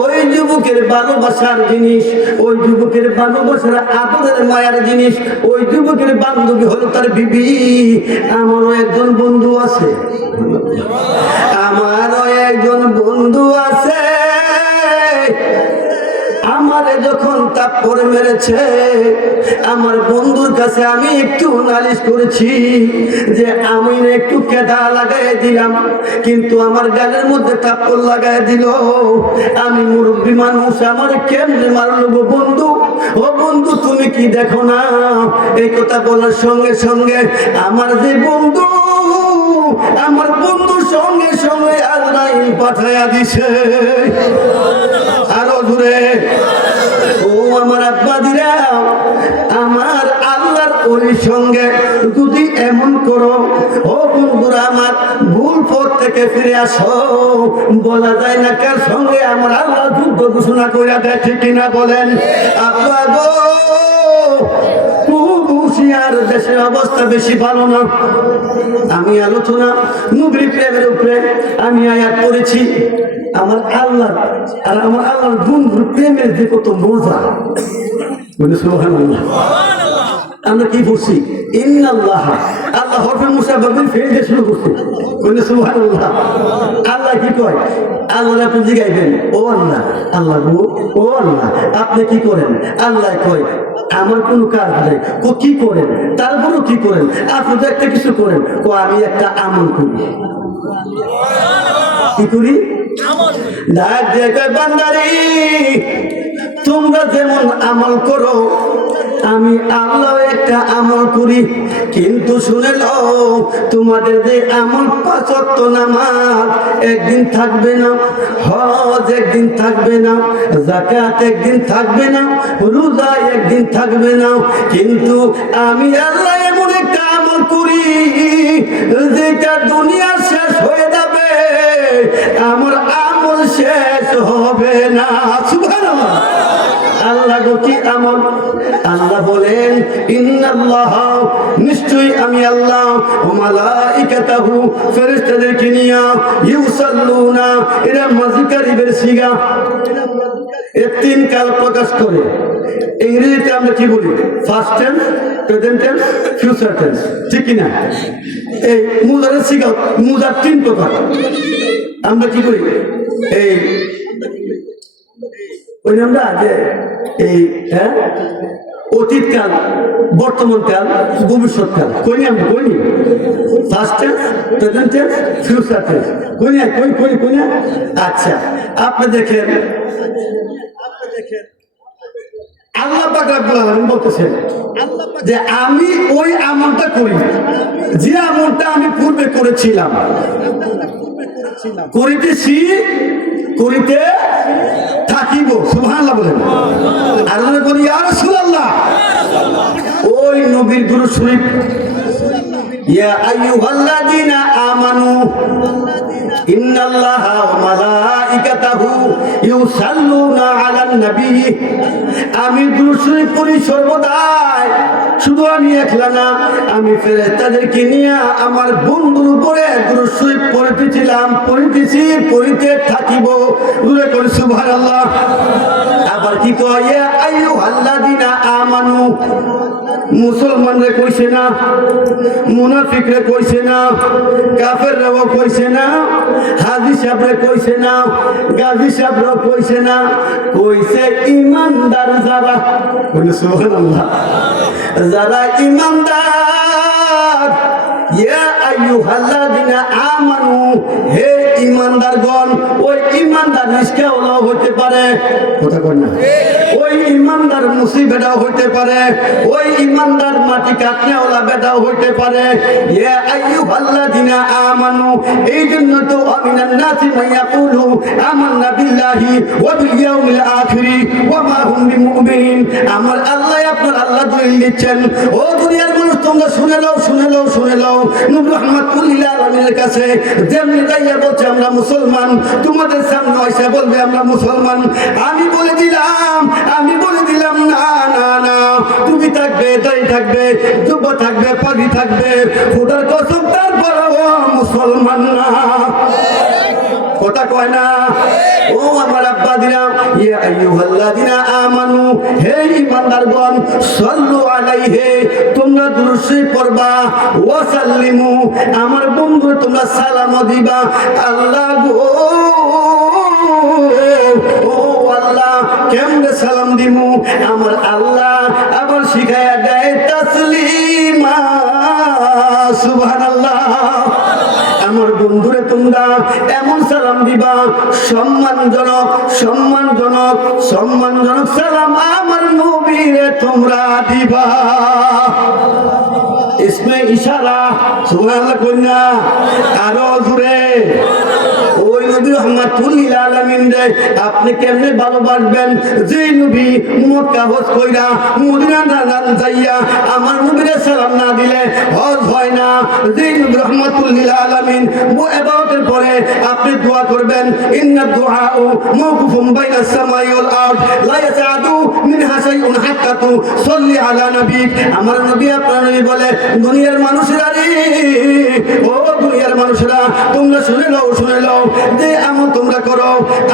ওই যুবকের ভালোবাসার জিনিস, ওই যুবকের ভালোবাসার আদরের মায়ার জিনিস, ওই যুবকের বান্ধবী হলো তার বিবি। আমারও একজন বন্ধু আছে, আমারও একজন বন্ধু আছে, আমারে যখন থাপ্পড় মেরেছে, আমার বন্ধুর কাছে আমি একটু নালিশ করেছি যে আমি একটু কেদা লাগাই দিলাম, কিন্তু আমার গালের মধ্যে থাপ্পড় লাগাই দিল। আমি মুরব্বী মানুষ, আমার কেমনে মারলো গো বন্ধু? ও বন্ধু, তুমি কি দেখো না? এই কথা বলার সঙ্গে সঙ্গে আমার যে বন্ধু, আমার বন্ধুর সঙ্গে সঙ্গে আজরাইল পাঠাইয়া দিছে। আরো দূরে, ও আমার আব্বাদিরা, আমার আল্লাহর ওলির সঙ্গে যদি এমন করো, ও বন্ধুরা আমার, ভুল পথ থেকে ফিরে আসো। বলা যায় না কার সঙ্গে আমার আল্লাহ যুদ্ধ ঘোষণা করে দেয়, ঠিক কিনা বলেন? আব্বা গো, আর দেশের অবস্থা বেশি ভালো না। আমি আলোচনা নবীর প্রেমের উপরে আমি আয়াত করেছি। আমার আল্লাহ আর আমার আল্লাহর বন্ধুর প্রেমের যে কত মজা, সুবহানাল্লাহ। আমরা কি বলছি? ইন্নাল্লাহ, আল্লাহ হরফে মুসাব্বাবিল ফেল দিয়ে শুরু করছে, সুবহানাল্লাহ। আল্লাহ কি কয়? আল্লাহ আপনি জিগাইবেন, ও আল্লাহ, আল্লাহ গো, ও আল্লাহ আপনি কি করেন? আল্লাহ কয় আমার কোনো কাজ নেই। কি করেন? তারপরও কি করেন? আপনি তো একটা কিছু করেন। আমি একটা আমল করি। কি করি? ডাক দিয়ে কয়, বান্দারে তোমরা যেমন আমল করো, আমি আল্লাহ একটা আমল করি। কিন্তু শুনে লও, তোমাদের যে আমল ৫ ওয়াক্ত নামাজ একদিন থাকবে না, হজ একদিন থাকবে না, যাকাত একদিন থাকবে না, রোজা একদিন থাকবে না, কিন্তু আমি আল্লাহ এমন একটা আমল করি যেটা দুনিয়া শেষ হয়ে যাবে, আমার আমল শেষ হবে না। সুবহানাল্লাহ। আল্লাহ গো কি আমল? আল্লাহ বলেন, ইন্নাল্লাহ, নিশ্চয়ই আমি আল্লাহ, ওয়া মালাইকাতাহু, ফেরেশতাদেরকে নিয়ে, ইউসাল্লুনা, এরা মাযকারিবের সিগা, এ 3 কাল প্রকাশ করে। ইংরেজিতে আমরা কি বলি? First tense, present tense, future tense, ঠিক কিনা? এই মুজারের সিগা, মুজার 3 প্রকার। আমরা কি করি? এই ওই আমরা যে এই অতীতকাল, বর্তমানকাল, ভবিষ্যৎকাল কইনি, আমরা কইনি। First tense, present tense, future tense কইনি, কই না? আচ্ছা, আপনি দেখেন আল্লাহ পাক রব্বুল আলামিন বলতেছেন যে আমি ওই আমলটা করি যে আমলটা আমি পূর্বে করেছিলাম, করিতেছি, করিতে থাকিব। সুবহানাল্লাহ বলেন। আল্লাহ বলি ইয়া রাসূলুল্লাহ, ওই নবীর দুরূদ শরীফ, ইয়া আইয়ুহাল্লাযীনা আমানু ইন্নাল্লাহা ওয়া মালাইকাতাহু ইউসাল্লুনা আলান নবী। আমি দুরূদ শরীফ পড়ি সর্বদাই, শুধু আমি একলা না, আমি ফেরেশতাদেরকে নিয়ে আমার বন্ধুর উপরে দুরূদ শরীফ পড়িতেছিলাম, পড়িতেছি, পড়িতে থাকিব। জোরে করে সুবহানাল্লাহ। আবার কি কয়? ইয়া আইয়ুহাল্লাযীনা আমানু, মুসলমানরে কইছে না, মুনাফিকরে কইছে না, কাফেররাও কইছে না, হাজী সাহেবরে কইছে না, গাজী সাহেবরে কইছে না, কইছে ঈমানদার যারা। বলে সুবহানাল্লাহ। যারা ঈমানদার, ইয়া আইয়ুহাল্লাযীনা আমানু, হে ঈমানদারগণ। ওই ঈমানদার রিস্কাওয়ালাও হতে পারে, কথা কই না? ওই ঈমানদার মুসিবেটাও হইতে পারে, ওই ঈমানদার মাটি কাটনেওয়ালা বেটাও হইতে পারে। ইয়া আইয়ুহাল্লাযীনা আমানু, এই জন্য তো আমিনান নাসি মান ইয়াকুলু আমান্না বিল্লাহি ওয়া বিল ইয়াউমিল আখির ওয়া মা হুম বিমুমিনিন। আমার আল্লাহ, আপনার আল্লাহ দলিল দিচ্ছেন। ও দুনিয়ার মানুষ, তোমরা শুনে লও, শুনে লও, শুনে লও। নবী রাহমাতুল লিল আলামিনের কাছে যেমনি যাইয়া বলছে আমরা মুসলমান, তোমাদের সামনে এসে বলবে আমরা মুসলমান। আমি বলে দিলাম, আমি বলে দিলাম না না না, তুমি থাকবে, দাড়ি থাকবে, জুব্বা থাকবে, পাগড়ি থাকবে, খোদার কসম তারপরও মুসলমান না। কথা কয় না? ও আমার আব্বা দিরা, ইয়া আইয়ুহাল্লাযীনা আমানু, হে ঈমানদারগণ, সাল্লু আলাইহি, তোমরা দুরূদ শরীফ পড়বা, ওয়া সাল্লিমু, আমার বন্ধু তোমরা সালাম দিবা। আল্লাহ গো, ও আল্লাহ, কেমনে সালাম দিমু? আমার আল্লাহ আবার শিখায়া দেয় তাসলিমা। সুবহানাল্লাহ। আমার বন্ধুরে তোমরা এমন সালাম দিবা, সম্মানজনক, সম্মানজনক, সম্মানজনক সালাম আমার নবীরে তোমরা দিবা। ইসমে ইশারা। সুবহানাল্লাহ কইনা? আরো জোরে। ওই নবী রাহমাতুল লিল আলামিন রে আপনি কেমনে ভালোবাসবেন যে নবী মক্কা হজ কইরা মদিনা না যাইয়া আমার নবীরে সালাম না দিলে হজ হয় না। যে নবী রাহমাতুল লিল আলামিন ইবাদতের পরে আপনি দোয়া করবেন, ইন্না দুআউ মাওকুফুম বাইনাস সামাই ওয়াল আরদ লা ইয়াসাদু মিনহা শাইউন হাত্তা তুসাল্লি আলা নবিক। আমার নবী, আপনার নবী বলে, দুনিয়ার মানুষেরা রে, ও দুনিয়ার মানুষেরা, তোমরা শুনে লও, শুনে লও, যে আমল তোমরা করো,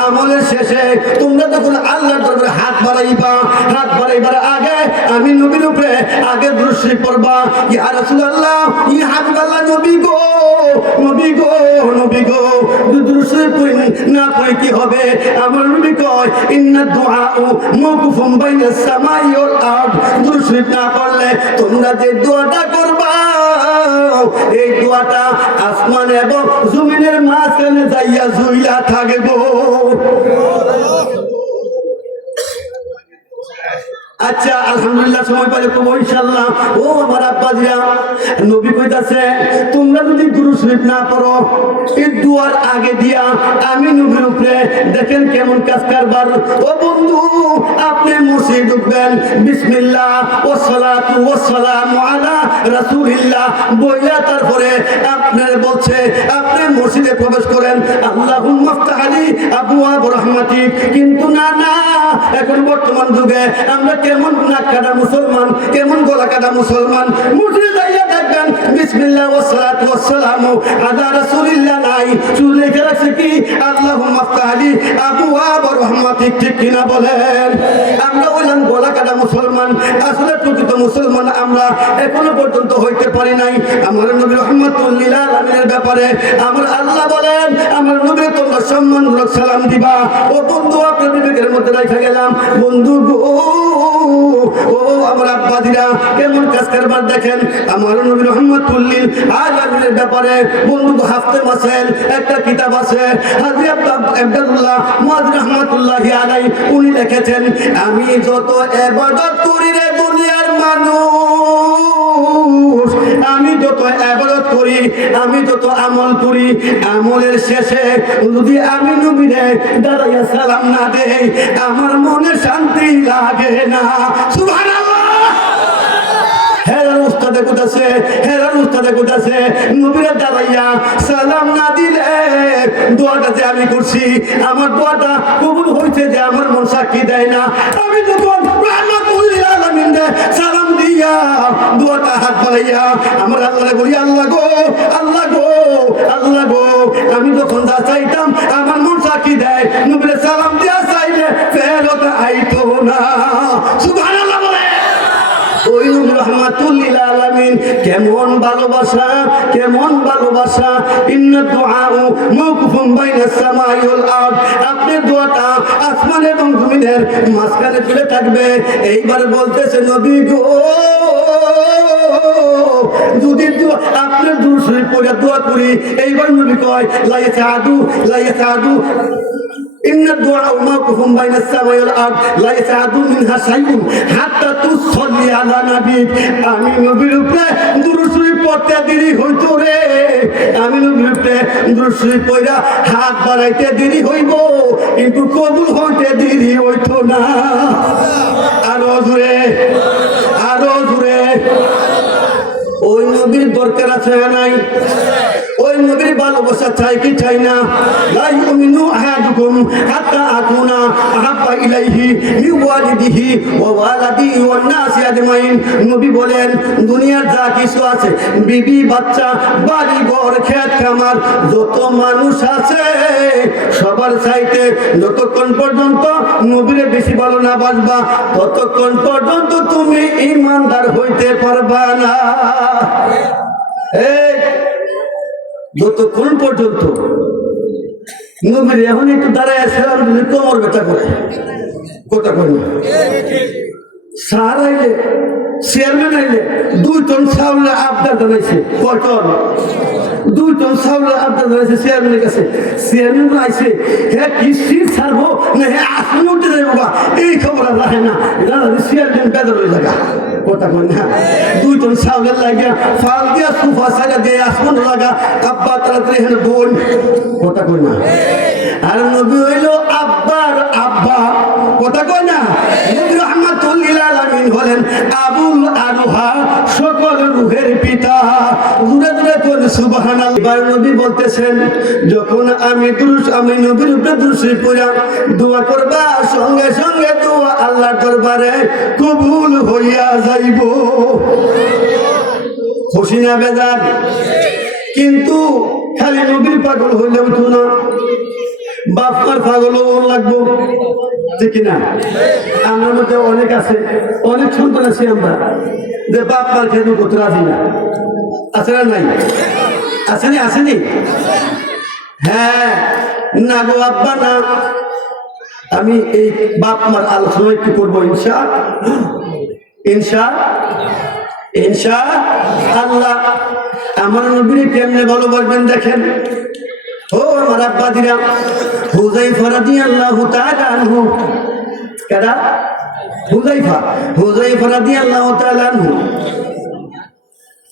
আমলের শেষে তোমরা যখন আল্লাহর দরবারে হাত বাড়াইবা, হাত বাড়াইবার আগে আমি নবীর উপরে আগে দুরূদ শরীফ পড়বা। ইয়া রাসূলুল্লাহ, ইয়া হাবিবাল্লাহ, নবী গো, নবী গো, নবী গো, দুরূদ শরীফ না পড়ে কি হবে? আমার নবী কয়, ইন্না দুআউ মাওকুফুম বাইনাস সামাই ওয়াল আরদ। দুরূদ শরীফ না পড়লে তোমরা যে দোয়াটা করবা, এই দোয়াটা আসমান এবং জমিনের মাঝখানে যাইয়া ঝুইলা থাকবো। আচ্ছা, আলহামদুলিল্লাহ, সময় পেলে করবো ইনশাআল্লাহ। ও আমার আব্বাজিরা, নবী কইতাছে তোমরা যদি দুরূদ শরীফ না পড়ো, এই দুয়ার আগে দিয়া আমি নবীর উপরে দেখেন কেমন কাজ কারবার। ও বন্ধু, আপনি মসজিদে ঢুকবেন, বিসমিল্লাহ ওয়াস সালাতু ওয়াস সালামু আলা রাসূলিল্লাহ বইলা তারপরে আপনার বলছে আপনি মসজিদে প্রবেশ করেন, আল্লাহুম্মা ইফতাহ লি আবওয়াব রাহমাতিক। কিন্তু না না, এখন বর্তমান যুগে আমরা কেমন নাক কাটা মুসলমান, কেমন গলা কাটা মুসলমান। মসজিদে যাইয়া দেখবেন বিসমিল্লাহ ওয়াসসালাতু ওয়াসসালামু আলা রাসূলিল্লাহ নাই, শুধু লেখা রাখছে কি আল্লাহুম্মা ফতাহলি আবওয়াব রাহমাতিক, ঠিক কিনা বলেন? আমরা হইলাম গলা কাটা মুসলমান, আসলে প্রকৃত মুসলমান আমরা এখনো পর্যন্ত হইতে পারি নাই। আমার নবী রাহমাতুল লিল আলামিনের ব্যাপারে আমার আল্লাহ বলেন, আমার নবী তোমরা সম্মানমূলক সালাম দিবা। ও বন্ধু, আপনার বিবেকের মধ্যে রেখে গেলাম বন্ধু গো, ও আমার আব্বাদিরা কেমন কাজ কারবার দেখেন। আমার নবী রাহমাতুল লিল আলামিনের ব্যাপারে বন্ধু হাফতে মাসেল একটা কিতাব আছে, হযরত আব্দুল্লাহ মুআযিন রাহমাতুল্লাহি আলাইহি উনি লিখেছেন, আমি যত ইবাদত করি রে দুনিয়ার মানুষ, আমি যত ইবাদত করি, আমি যত আমল করি, আমলের শেষে যদি আমি নবীরে দাঁড়াইয়া সালাম না দেই আমার মনে শান্তি লাগে না। সুবহানাল্লাহ। হেরান উস্তাদে কোথাছে, হেরান উস্তাদে কোথাছে নবীরে দাঁড়াইয়া সালাম না দিলে দোয়াটা যে আমি করছি আমার দোয়াটা কবুল হইছে যে আমার মন সাক্ষী দেয় না। আমি যখন রাহমাতুল লিল আলামিন সালাম দিয়া দোয়াটা হাত বাড়াইয়া আমার আল্লাহরে বলি, আল্লাহ গো, আল্লাহ গো, আল্লাহ গো, আমি যখন যা চাইতাম আমার মন সাক্ষী দেয় নবীরে সালাম দিয়া চাইলে ফেরত আইতো না। সুবহানাল্লাহ বলে। ওই নবী রাহমাতুল লিল আলামিন কেমন ভালোবাসা, কেমন ভালোবাসা। ইন্না দুআউ মাওকুফুন বাইনাস সামাই ওয়াল আরদ, আপনার দোয়াটা আসমান এবং জমিনের মাঝখানে চলে থাকবে। এইবার বলতেছে নবী গো, যদি আপনার দুরূদ শরীফ পড়ে দোয়া করি, এইবার নবী কয় লা ইয়াসাদু, লা ইয়াসাদু ইন্না দুআউ মাওকুফুন বাইনাস সামাই ওয়াল আরদ লা ইয়াসাদু মিনহা শাইউন হাত্তা তুসাল্লি আলা নবী। আমি নবীর উপরে দুরূদ শরীফ পড়তে দেরি হইতো রে, আমি নবীর উপরে দুরূদ শরীফ পড়া হাত বাড়াইতে দেরি হইব, কিন্তু কবুল হইতে দেরি হইতো না। আরো জোরে, আরো জোরে। ওই নবীর দরকার আছে নাই? ওই নবীর ভালোবাসা চাই কি চাই না? লা ইউমিনু আহাদুকুম হাত্তা আকুনা আহাব্বা ইলাইহি মিন ওয়ালিদিহি ওয়া ওয়ালাদিহি ওয়ান নাসি আজমাইন। নবী বলেন দুনিয়ার যা কিছু আছে, বিবি বাচ্চা বাড়ি ঘর ক্ষেত খামার যত মানুষ আছে সবার চাইতে যতক্ষণ পর্যন্ত নবীরে বেশি ভালো না বাসবা ততক্ষণ পর্যন্ত তুমি ঈমানদার হইতে পারবা না। এই যতক্ষণ পর্যন্ত নবীর এখন একটু দাঁড়ায় আসলাম যদি কোমর ব্যথা করে কথা কই না। স্যার আইলে, চেয়ারম্যান আইলে 2 টন চাউলের আবদার জানাইছে। কয় টন? 2 টন চাউলের আবদার জানাইছে চেয়ারম্যানের কাছে। চেয়ারম্যান আইছে, হ্যাঁ কি সিট ছাড়বো না হ্যাঁ আসলে উঠে যাবো বা এই খবর আর রাখে না। চেয়ারম্যান বেদর হয়ে থাকা কথা কই না। 2 টন চাউলের লাগিয়া ফাল দিয়া সুফা সাজা দিয়ে আসমান লাগা আব্বা তাড়াতাড়ি হেন বোন কথা কই না। আর নবী হইল আব্বার আব্বা কথা কই না। নবী রাহমাতুল লিল আলামিন হলেন আবুল আরোহা, সকল রূহের পিতা। দূরে দূরে কোন সুবহানাল্লাহ। এবার নবী বলতেছেন যখন আমি নবীর উপরে দুরূদ শরীফ পড়া দোয়া করবা সঙ্গে সঙ্গে দোয়া আল্লাহর দরবারে কবুল হইয়া যাইব। খুশি না বেজার? কিন্তু খালি নবীর পাগল হইলেও তো না, বাপমার পাগলও লাগবো, ঠিক না? আমার মধ্যে অনেক আছে, অনেক সন্তান আছি আমরা যে বাপমার খেতে করতে রাজি না। আছে না নাই? আসেনি, আসেনি? হ্যাঁ না গো আব্বা না। আমি এই বাপমার আলোচনা একটু করবো ইনশা ইনশা ইনশা আল্লাহ। আমার নবীরে কেমনে ভালোবাসবেন দেখেন। ও আমার আব্বাদিরা, হুযায়ফা রাদিয়াল্লাহু তাআলা আনহু, কারা? হুযায়ফা রাদিয়াল্লাহু তাআলা আনহু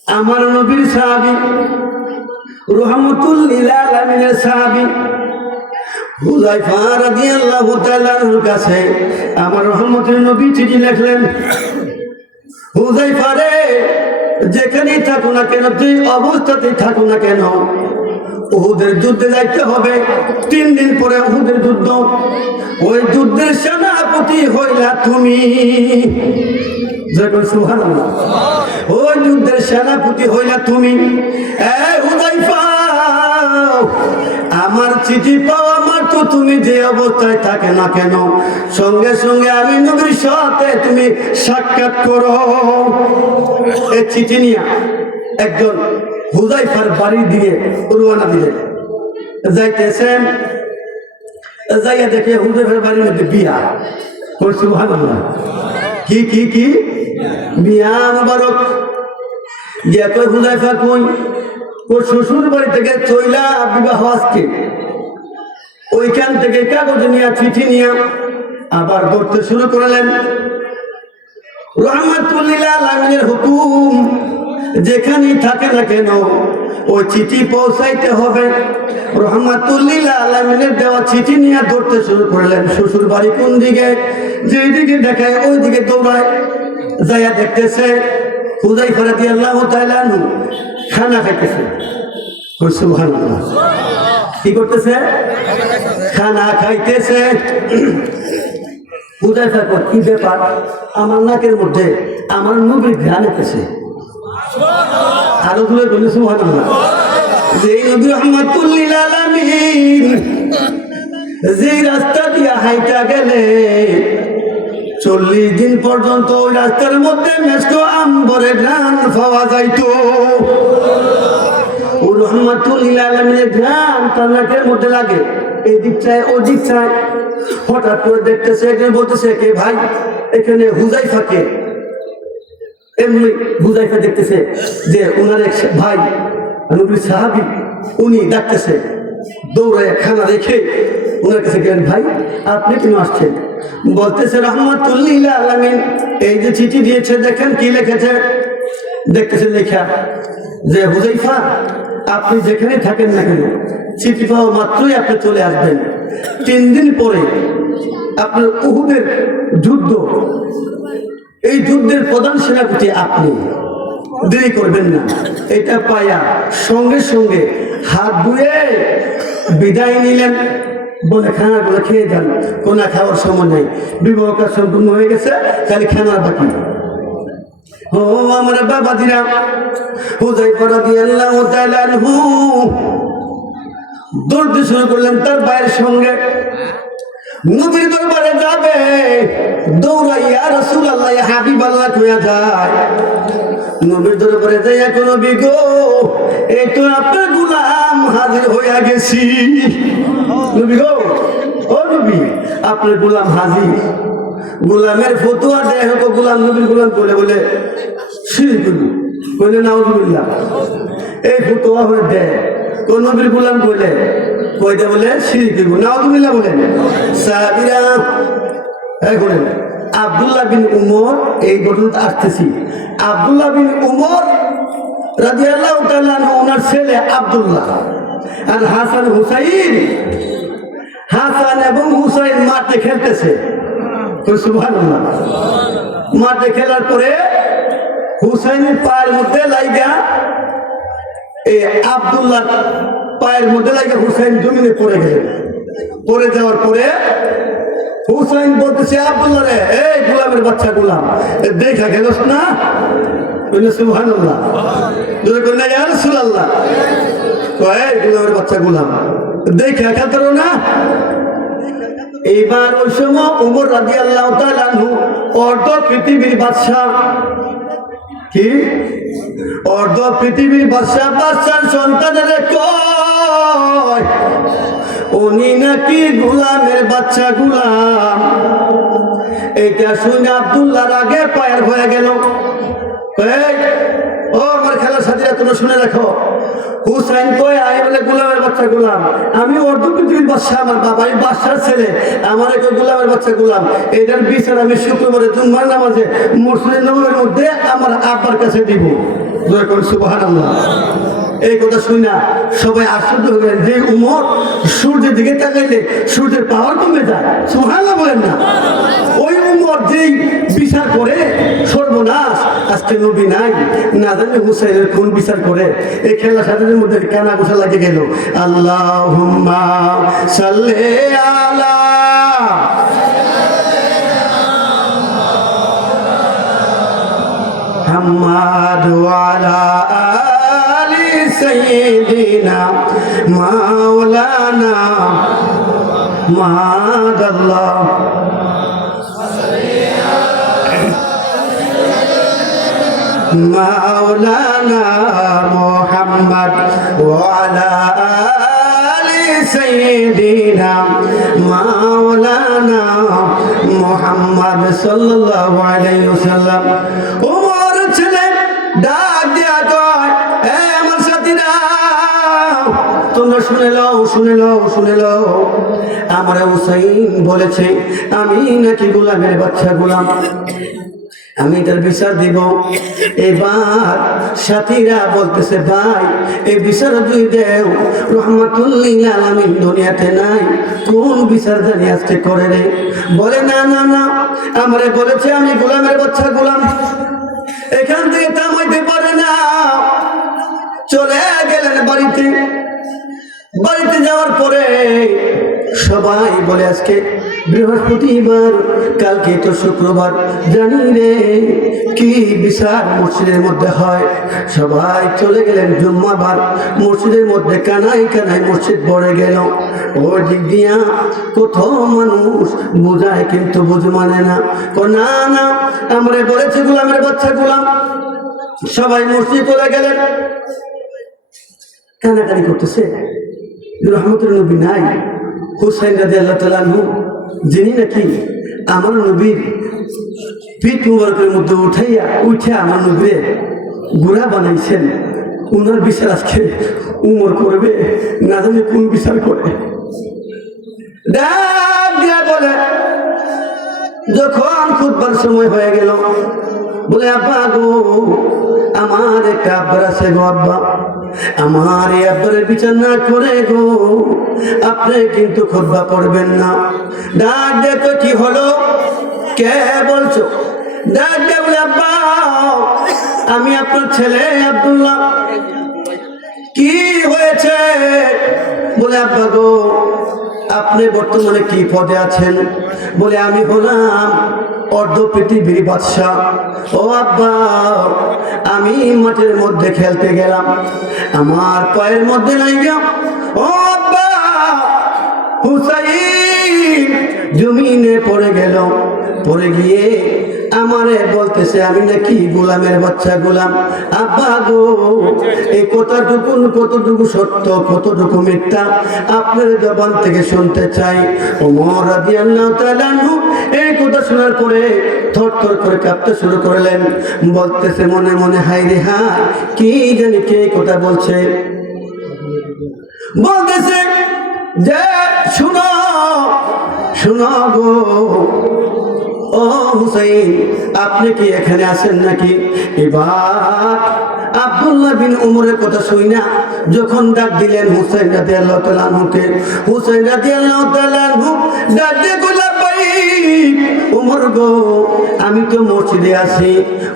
আমার নবীর সাহাবী, রাহমাতুল লিল আলামিনের সাহাবী। হুযায়ফা রাদিয়াল্লাহু তাআলা আনহুর কাছে আমার রহমতের নবী চিঠি লিখলেন, হুযায়ফা রে, যেখানেই থাকো না কেন, যে অবস্থাতেই থাকো না কেন, উহুদের যুদ্ধে যাইতে হবে। 3 দিন পরে উহুদের যুদ্ধ। ওই যুদ্ধের সেনাপতি হইলা তুমি। সুবহানাল্লাহ। ওই যুদ্ধের সেনাপতি হইলা তুমি। হুযায়ফা, আমার চিঠি পাওয়া মাত্র তুমি যে অবস্থায় থাকে না কেন, সঙ্গে সঙ্গে আমি নবীর সাথে তুমি সাক্ষাৎ করো। এই চিঠি নিয়ে একজন হুযায়ফার বাড়ি দিয়ে রওনা দিলেন। যাইতেছেন, যাইয়া দেখে হুযায়ফার বাড়ির মধ্যে বিয়া। সুবহানাল্লাহ। কি কি কি বিয়া মুবারক। গিয়া কই হুযায়ফা কই? ওর শ্বশুর বাড়ি থেকে চইলা বিবাহ আজকে। ওইখান থেকে কাগজ নিয়ে চিঠি নিয়ে আবার ধরতে শুরু করলেন। রাহমাতুল লিল আলামিনের হুকুম, যেখানেই থাকে না কেন ওই চিঠি পৌঁছাইতে হবে। রাহমাতুল লিল আলামিনের দেওয়া চিঠি নিয়ে ধরতে শুরু করলেন। শ্বশুর বাড়ি কোন দিকে? যেই দিকে দেখায় ওই দিকে দৌড়ায়। যাইয়া দেখতেছে হুযায়ফা রাদিয়াল্লাহু তাআলা আনহু খানা খাইতেছে। সুবহানাল্লাহ। কি করতেছে? খানা খাইতেছে। হুযায়ফা কয়, কি ব্যাপার? আমার নাকের মধ্যে আমার নবীর ঘ্রাণ উঠেছে। আরো দূরে বলি সুবহানাল্লাহ। যে নবী রাহমাতুল লিল আলামিন যে রাস্তা দিয়া হাইটা গেলে 40 দিন পর্যন্ত ওই রাস্তার মধ্যে মেস্ক আম্বরের ঘ্রাণ পাওয়া যাইতো। ও রাহমাতুল লিল আলামিনের ঘ্রাণ তার নাকের মধ্যে লাগে, এই দিক চায় ও দিক চায়। হঠাৎ করে দেখতেছে, একজন বলতেছে, কে ভাই? এখানে হুযায়ফাকে। এমনি হুযায়ফা দেখতেছে যে উনার এক ভাই নবীর সাহাবী, উনি ডাকতেছে। দৌড়ায় খানা রেখে ওনার কাছে গেলেন, ভাই আপনি কেন আসছেন? বলতেছে, রাহমাতুল লিল আলামিন এই যে চিঠি দিয়েছে, দেখেন কি লিখেছে। দেখতেছে লেখা যে হুযায়ফা, আপনি যেখানে থাকেন না কেন চিঠি পাওয়া মাত্রই আপনি চলে আসবেন। 3 দিন পরে আপনার উহুদের যুদ্ধ, এই যুদ্ধের প্রধান সেনাপতি আপনি, দেরি করবেন না। এটা পায়া সঙ্গে সঙ্গে হাত ধুয়ে বিদায় নিলেন। বলে খানাগুলো খেয়ে যান, কোনা খাওয়ার সময় নেই, বিবাহ কাজ সম্পূর্ণ হয়ে গেছে, খালি খানার বাকি। ও আমার বাবাজিরা, হুযায়ফা রাদিয়াল্লাহু তাআলা আনহু দৌড়তে শুরু করলেন তার ভাইয়ের সঙ্গে। নবীর দরবারে যাবে, দৌড়াইয়া রাসূলুল্লাহ ইয়া হাবিবাল্লাহ কইয়া যায়। নবীর দরবারে যাইয়া, কোন নবী গো, এই তো আপনার গোলাম হাজির হইয়া গেছি। নবী গো, ও নবী, আপনার গোলাম হাজির। গোলামের ফতোয়া দেয় হতো, গোলাম নবীর গোলাম বলে বলে শিরক বলে নাউজুবিল্লাহ। এই ফতোয়া হয়ে দেয় কোন নবীর গোলাম বলে কইতে বলে শিরক নাউজুবিল্লাহ বলেন। সাহাবীরা এখন আব্দুল্লাহ বিন উমর, এই ঘটনাটা আসতেছি। আব্দুল্লাহ বিন উমর রাদিয়াল্লাহু তাআলা আনহু, ওনার ছেলে আব্দুল্লাহ আর হাসান হুসাইন, হাসান এবং হুসাইন মাঠে খেলতেছে। সুবহানাল্লাহ। মাঠে খেলার পরে হুসাইনের পায়ের মধ্যে লাইগা, এই আব্দুল্লাহ পায়ের মধ্যে লাইগা হুসাইন জমিনে পড়ে গেলেন। পড়ে যাওয়ার পরে হুসাইন বলতেছে, আব্দুল্লাহ রে, এই গোলামের বাচ্চা গোলাম, দেখা গেলস না? সুবহানাল্লাহ। ইয়া রাসূলুল্লাহ, কয় গোলামের বাচ্চা গোলাম, দেখা খেলতে না? এইবার ওই সময় উমর রাদিয়াল্লাহু তাআলা আনহু অর্ধ পৃথিবীর বাদশা। কি? অর্ধ পৃথিবীর বাদশা, বাদশার সন্তানের কয় উনি নাকি গোলামের বাচ্চা গোলাম। এইটা শুনে আব্দুল্লাহর আগে পায়ের হয়ে গেল। ও আমার খেলার সাথীরা, তোমরা শুনে রাখো, হুসাইন কয় আই বলে গোলামের বাচ্চা গোলাম, আমি অর্ধ পৃথিবীর বাদশা, আমার বাবা এই বাদশার ছেলে, আমার একটা গোলামের বাচ্চা গোলাম। এটার বিচার আমি শুক্রবারে জুম্মার নামাজে মসজিদ নববীর মধ্যে আমার আব্বার কাছে দিব। সুবহানাল্লাহ। এই কথা শুই না সবাই আশ্চর্য হয়ে গেলেন যে উমর সূর্যের দিকে তাকাইলে সূর্যের পাওয়ার কমে যায়। সুবহানাল্লাহ বলেন না? ওই উমর যেই বিচার করে সর্বনাশ, আজকে নবী নাই, না জানি হুসাইনের কোন বিচার করে। এই খেলা সাজানোর মধ্যে কানা গোসা লাগে গেল। আল্লাহুম্মা সাল্লি আলা মুহাম্মাদ ওয়া আলা আলি সাইয়্যিদিনা মাওলানা মাদাল্লাহ মাওলানা মুহাম্মদ ওয়া আলা আলি সাইয়্যিদিনা মাওলানা মুহাম্মদ সাল্লাল্লাহু আলাইহি ওয়াসাল্লাম। ওমর ছেলে ডাক দিয়া কয়, এ আমার সাথীরা, তোমরা শুনে লও, আমার হুসাইন বলেছে আমি নাকি গোলামের বাচ্চা গোলাম, আমি এটার বিচার দিব। এবার সাথীরা বলতেছে, ভাই এই বিচার তুই দেও, রহমাতুল্লিল আলামিন দুনিয়াতে নাই, কোন বিচার জানি আজকে করে রে? বলে না না না, আমারে বলেছে আমি গোলামের বাচ্চা গোলাম, এখান থেকে থামাইতে পারে না। চলে গেলেন বাড়িতে যাওয়ার পরে সবাই বলে আজকে বৃহস্পতিবার, কালকে তো শুক্রবার, জানি রে কি বিচার মসজিদের মধ্যে হয়। সবাই চলে গেলেন জুম্মাবার, মসজিদের মধ্যে কানায় মসজিদ ভরে গেল। ওই দিক দিয়া কত মানুষ বোঝায় কিন্তু বুঝ মানে না, না না আমরা বলেছি গোলামের বাচ্চা গোলাম। সবাই মসজিদ চলে গেলেন, কানাকানি করতেছে, রহমতের নবী নাই। হুসাইন রাদিয়াল্লাহু তাআলা আনহু, যিনি নাকি আমার নবীর পিঠ মুবারকের মধ্যে উঠে আমার নবীর গুড়া বানাইছেন, উনার বিচার আজকে উমর করবে, না জানি কোন বিচার করে। ডাক দিয়া বলে, যখন খুতবার সময় হয়ে গেল, বলে আব্বা গো, আমার একটা আব্বার আছে গো আব্বা, আমার এই আব্বারের বিচার না করে গো আপনি কিন্তু খুতবা পড়বেন না। ডাক দেখো কি হলো, কে বলছো? ডাক দে বলে, আব্বা আমি আপনার ছেলে আব্দুল্লাহ। কি হয়েছে? বলে আব্বা গো আপনি বর্তমানে কি পদে আছেন? বলে আমি হলাম অর্ধ পৃথিবীর বাদশা। ও আব্বা, আমি মাঠের মধ্যে খেলতে গেলাম, আমার পায়ের মধ্যে লাগিয়া ও আব্বা হুসাইন জমিনে পড়ে গেল। পড়ে গিয়ে আমারে বলতেছে আমি নাকি গোলামের বাচ্চা গোলাম। আব্বা গো, এই কতটুকু সত্য কতটুকু মিথ্যা আপনার জবান থেকে শুনতে চাই। ওমর রাদিয়াল্লাহু তাআলা আনহু এই কথা শোনার পরে থরথর করে কাঁপতে শুরু করলেন, বলতেছে মনে মনে, হায় রে হায়, কি জানি কে কথা বলছে। বলতেছে যে শুনো গো, ও হুসাইন আপনি কি এখানে আছেন নাকি? এবার আব্দুল্লাহ বিন উমরের কথা শুই না যখন ডাক দিলেন হুসাইন রাদিয়াল্লাহু তাআলা আনহুকে, হুসাইন রাদিয়াল্লাহু তাআলা আনহু ডাক দিয়ে কইলেন, ভাই উমর গো, আমি তো মসজিদে আছি।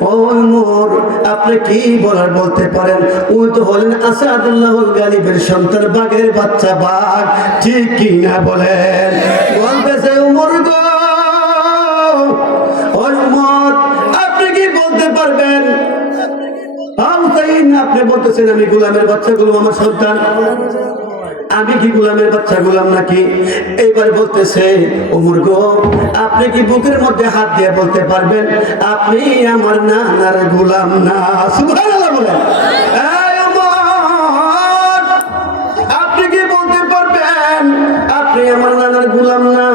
ও উমর, আপনি কি বলার বলতে পারেন? ওই তো হলেন আসাদুল্লাহুল গালিবের সন্তান, বাঘের বাচ্চা বাঘ, ঠিক কি না বলেন? বলতেছে উমর গো, আপনি কি বলতে পারবেন? আপনি বলতেছেন আমি গোলামের বাচ্চা গোলাম, আমার সন্তান, আমি কি গোলামের বাচ্চা গোলাম নাকি? এইবার বলতেছে ওমর গো, আপনি কি বুকের মধ্যে হাত দিয়ে বলতে পারবেন আপনি আমার নানার গোলাম না? সুবহানাল্লাহ বলেন। এই ওমর, আপনি কি বলতে পারবেন আপনি আমার নানার গোলাম না?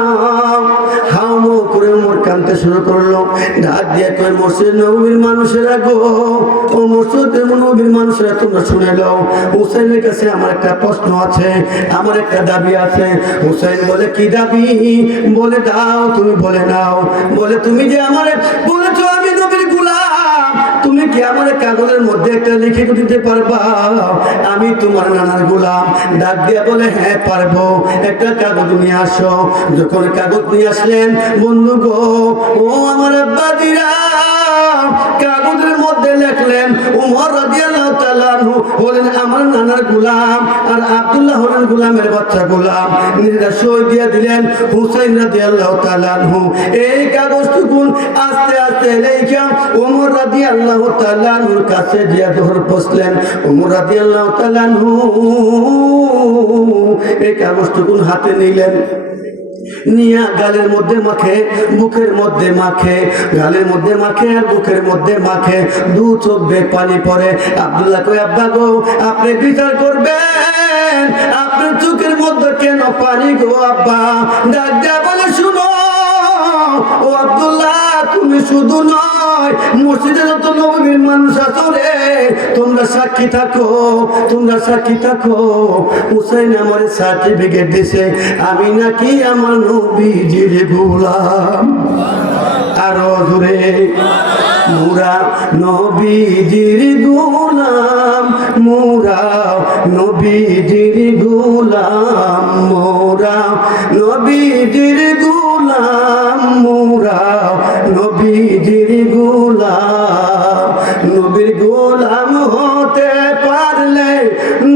হাউমো করে ওমর কাঁদতে শুরু করলো, ডাক দিয়ে কই, মসজিদ নববীর মানুষেরা গো, ও মসজিদ নববীর মানুষেরা তোমরা শুনে নাও, হুসাইনের কাছে আমার একটা প্রশ্ন আছে, আমার একটা দাবি আছে। হুসাইন বলে, কি দাবি? বলে দাও, তুমি বলে নাও। বলে, তুমি যে আমারে বলেছো আমি নবীর গোলাম, তুমি কি আমার কাগজের মধ্যে একটা লিখে দিতে পারবা আমি তোমার নানার গোলাম? ডাক দিয়া বলে, হ্যাঁ পারবো, একটা কাগজ নিয়ে আসো। যখন কাগজ নিয়ে আসলেন, বন্ধু গো, ও আমার আব্বাদিরা, কাগজের মধ্যে দেখলেন উমর রাদিয়াল্লাহু তাআলা আনহু বলেন আমার নানার গোলাম আর আব্দুল্লাহ হলেন গোলামের বাচ্চা গোলাম, নিজেরা সই দিয়ে দিলেন হুসাইন রাদিয়াল্লাহু তাআলা আনহু। এই কাগজটুকুন আস্তে আস্তে লেখা উমর রাদিয়াল্লাহু তাআলা আনহুর কাছে দিয়ে ধরে বসলেন। উমর রাদিয়াল্লাহু তাআলা আনহু এই কাগজটুকুন হাতে নিলেন, নিয়া গালের মধ্যে মাখে, বুকের মধ্যে মাখে, গালের মধ্যে মাখে আর বুকের মধ্যে মাখে, দু চোখ বেয়ে পানি পড়ে। আব্দুল্লাহ কই আব্বা গো আপনি বিচার করবেন, আপনার চোখের মধ্যে কেন পানি গো আব্বা? ডাক দিয়া বলে শুনো ও আব্দুল্লাহ, তুমি শুধু নয় মসজিদে যত নবীর মানুষ আছো রে, তোমরা সাক্ষী থাকো, তোমরা সাক্ষী থাকো। হুসাইন আমার সার্টিফিকেট দিছে আমি নাকি আমার নবীজির গোলাম। আরো জোরে মুরা নবীজির গোলাম, মুরা নবীজির গোলাম, মোরা নবীজির গোলাম, মোরা নবীজির গোলাম। নবীর গোলাম হতে পারলে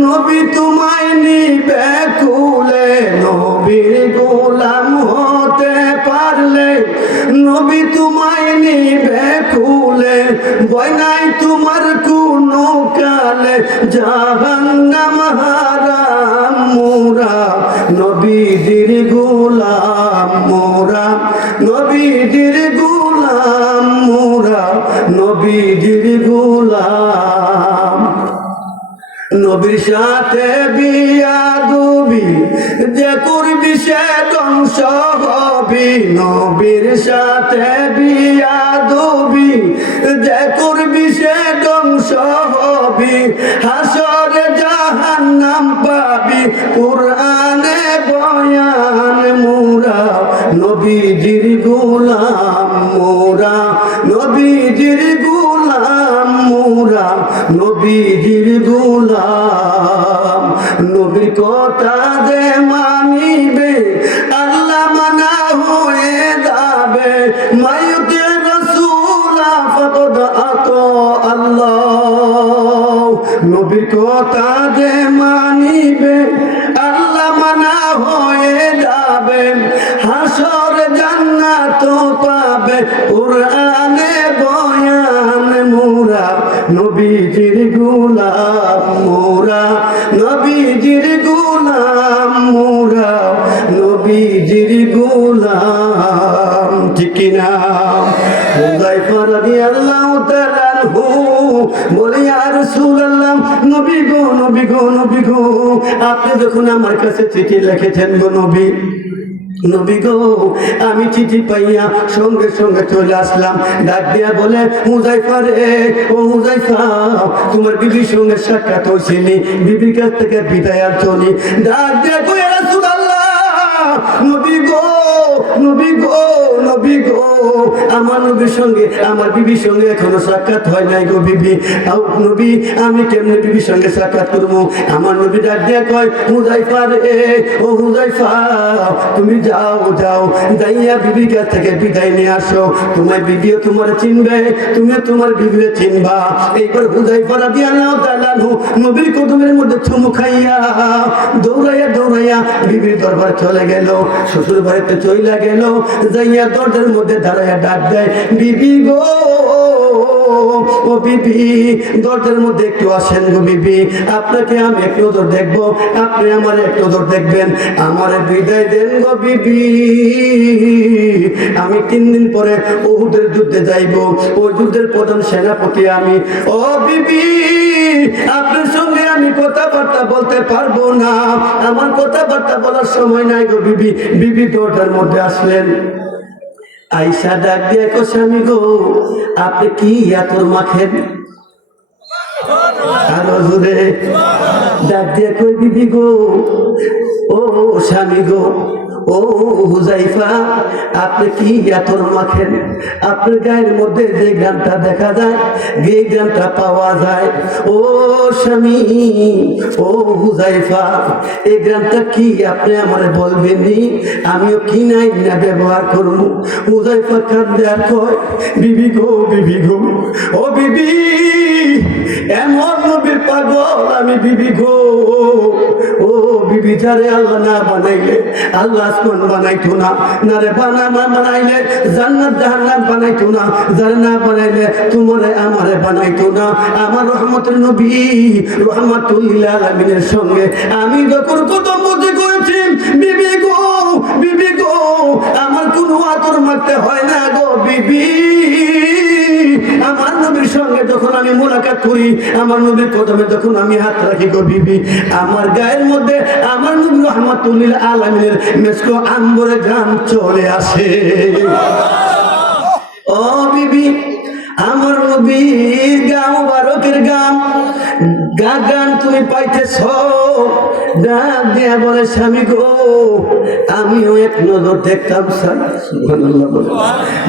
নবী তোমায় নিবে কুলে, নবীর গোলাম হতে পারলে নবী তোমায় নিবে কুলে, ভয় নাই তোমার কোনো কালে জাহান্নাম হারাম। মোরা নবীজির গোলাম, মোরা নবীজির গোলাম, মোরা নবীজির গোলাম। নবীর সাথে বিয়াদবি যে করবি সে ধ্বংস হবি, নবীর সাথে বিয়াদবি যে করবি সে ধ্বংস হবি, হাসরে জাহান্নাম পাবি কুরআনে বয়ান। মোরা নবীজির গোলাম, মোরা নবীজির গোলাম, মোরা নবীজির গোলাম। নবীর কথা যে মানিবে আল্লাহ মানা হয়ে যাবে, মায়ুতে রাসূলা ফাকাদ আতা আল্লাহ। নবীর কথা যে মানিবে আল্লাহ মানা হয়ে যাবে, হাসর জান্নাত পাবে কুরআনে বয়ান। মোরা নবীজির গোলাম, মোরা নবীজির গোলাম, মোরা নবীজির গোলাম। ঠিক কিনা? হুযায়ফা রাদিয়াল্লাহু তাআলা আনহু বলে ইয়া রাসূলুল্লাহ, নবী গো নবী গো নবী গো আপনি যখন আমার কাছে চিঠি লিখেছেন গো নবী, নবী গো আমি চিঠি পাইয়া সঙ্গে সঙ্গে চলে আসলাম। ডাক দিয়া বলে হুযায়ফা রে, ও হুযায়ফা তোমার বিবির সঙ্গে সাক্ষাৎ হয়েছিলি, বিবির কাছ থেকে বিদায় আর চলি। ডাক দিয়া কই রাসূলুল্লাহ, নবী গো নবী গো নবী গো আমার নবীর সঙ্গে আমার বিবির সঙ্গে এখনো সাক্ষাৎ হয় নাই গো বিবি। নবী আমি কেমনে বিবির সঙ্গে সাক্ষাৎ করবো? আমার নবী ডাক দিয়া কয় হুযায়ফা রে, ও হুযায়ফা তুমি যাও যাও যাইয়া বিবির কাছ থেকে বিদায় নিয়ে আসো, তোমার বিবিও তোমার চিনবে, তুমি তোমার বিবিও চিনবা। এইবার হুযায়ফা রাদিয়াল্লাহু তাআলা আনহু নবীর কদমের মধ্যে চুমু খাইয়া দৌড়াইয়া দৌড়াইয়া বিবির দরবার চলে গেল, শ্বশুর বাড়িতে চইলা গেল, যাইয়া দরজার মধ্যে দাঁড়াইয়া ডাক দেয় বিবি গো, ও বিবি দরজার মধ্যে একটু আসেন গো বিবি, আপনাকে আমি এক নজর দেখবো, আপনি আমার এক নজর দেখবেন, আমার বিদায় দেন গো বিবি। আমি 3 দিন পরে উহুদের যুদ্ধে যাইব, ওই যুদ্ধের প্রধান সেনাপতি আমি। ও বিবি আপনার সঙ্গে আমি কথাবার্তা বলতে পারবো না, আমার কথাবার্তা বলার সময় নাই গো বিবি। বিবি দরজার মধ্যে আসলেন, আইসা ডাক দিয়ে কো স্বামী গো আপনি কি আতর মাখেন? আরো জোরে ডাক দিয়ে কই বিবি গো, ও স্বামী গো ও হুযায়ফা, আপনি কি আতর মাখেন? আপনার গায়ের মধ্যে যে গ্রামটা দেখা যায়, যে গ্রামটা পাওয়া যায়, ও স্বামী, ও হুযায়ফা, এই গ্রামটা কি আপনি আমারে বলবেননি? আমিও কি নাই না ব্যবহার করবো। হুযায়ফা কাঁদে আর কয়, বিবি গো, বিবি গো, ও বিবি, এমন নবীর পাগল আমি বিবি গো। ও বিবি, যারে আল্লাহ না বানাইলে আল্লাহ আসমান বানাইতো না, না রে বানাইলে জান্নাত জাহান্নাম বানাইতো না, যারে না বানাইলে তোমারে আমারে বানাইতো না। আমার রহমতের নবী রহমাতুল লিল আলামিনের সঙ্গে আমি যখন কত মজা করেছি, বিবি গো, বিবি গো, আমার কোনো আতর মারতে হয় না গো বিবি। আমার নবীর সঙ্গে যখন আমি মোলাকাত করি, আমার নবীর কদমে যখন আমি হাত রাখি গো বিবি, আমার গায়ের মধ্যে আমার নবী রহমাতুল লিল আলামিনের মেসকো আম্বরে গান চলে আসে। ও বিবি, আমার নবীর গান মুবারকের গান গান তুমি পাইতেছ। ডাক দিয়া বলে, স্বামী গো, আমিও এক নজর দেখতাম। সুবহানাল্লাহ বলে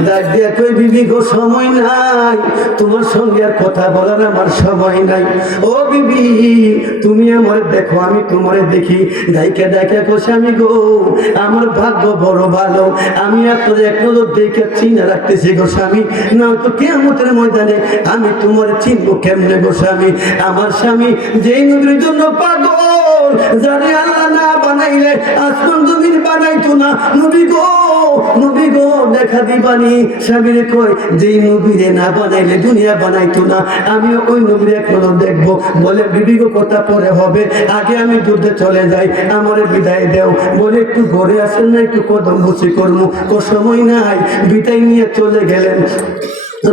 ডাক দিয়া কই, বিবি গো, সময় নাই, তোমার সঙ্গে আর কথা বলার আমার সময় নাই। ও বিবি, তুমি আমার দেখো, আমি তোমারে দেখি। ডাইকা ডাইকা কো, স্বামী গো, আমার ভাগ্য বড় ভালো, আমি আপনার এক নজর দেখে চিনে রাখতেছি গো স্বামী, না তো কিয়ামতের ময়দানে আমি তোমার চিনবো কেমনে গো স্বামী। আমার স্বামী যেই নবীর জন্য পাগল, যারে আল্লাহ না বানাইলে আসমান জমিন বানাইতো না, নবী গো, নবী গো, দেখা দিবানি। স্বামীরে কয়, যেই নবীরে না বানাইলে দুনিয়া বানাইতো না, আমিও ওই নবীর এক নজর দেখবো। বলে, বিবি গো, কথা পরে হবে, আগে আমি যুদ্ধে চলে যাই, আমারে বিদায় দেও। বলে, একটু ঘরে আসেন না, একটু কদম বসি করবো। ও সময় নাই, বিদায় নিয়ে চলে গেলেন।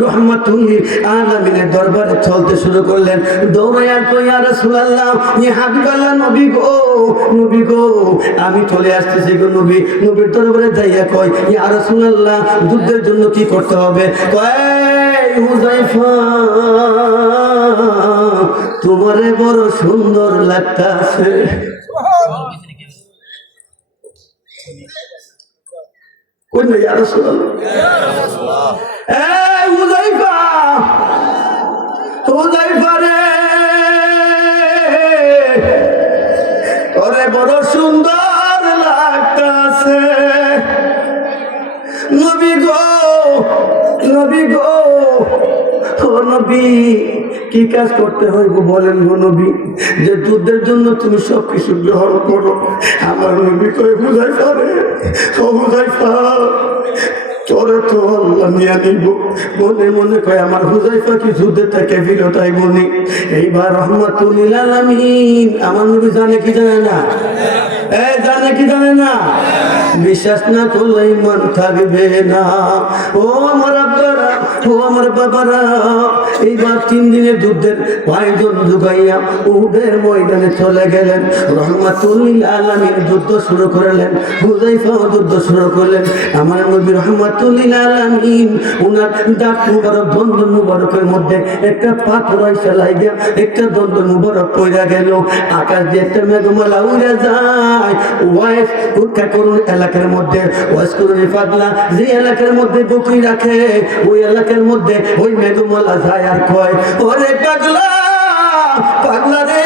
রহমাতুল লিল আলামিনের দরবারে চলতে শুরু করলেন। দৌড়াইয়া কই, ইয়া রাসূলুল্লাহ, ইয়া হাবিবাল্লাহ, নবী গো, নবী গো, আমি চলে আসতেছি গো নবী। নবীর দরবারে যাইয়া কই, ইয়া রাসূলুল্লাহ, যুদ্ধের জন্য কি করতে হবে? কয়, হুযায়ফা, তোমারে বড় সুন্দর লাগতাছে। কই না, ইয়া রাসূলুল্লাহ, এই হুযায়ফা, হুযায়ফা রে, ওরে বড় সুন্দর লাগতাছে। নবী গো, নবী গো, ও নবী, কি কাজ করতে হইব বলেন গো নবী, যে যুদ্ধের জন্য তুমি সবকিছু গ্রহণ করো। আমার নবী কই, হুযায়ফা রে, ও হুযায়ফা, তোরে তো আল্লাহ নিয়ে নিব। মনে মনে কয়, আমার হুযায়ফা কি যুদ্ধে থেকে বিরত আইবনি। এইবার রহমাতুল লিল আলামিন, আমার নবী জানে কি জানে না? জানে কি জানে না? বিশ্বাস না করলে ইমান থাকবে না। ও আমার আব্বারা, ও আমার বাবারা, এইবার 3 দিনের যুদ্ধের আয়োজন জুগাইয়া উহুদের ময়দানে চলে গেলেন। রহমাতুল লিল আলামিন যুদ্ধ শুরু করলেন, হুযায়ফাও যুদ্ধ শুরু করলেন। আমার নবী রহমাতুল লিল আলামিন, উনার দাঁত মুবারক, দন্ত মুবারকের মধ্যে একটা পাথর আইসা লাগিয়া একটা দন্ত মুবারক পইরা গেল। আকাশ দিয়ে একটা মেঘমালা উড়ে যায়। ওয়াইস উৎকা করুন এলাকার মধ্যে, ওয়াইস করুন ফাদলা, যে এলাকার মধ্যে বকরি রাখে, ওই এলাকার মধ্যে ওই মেঘমালা যায় আর কয়, ওরে পাগলা, পাগলা রে,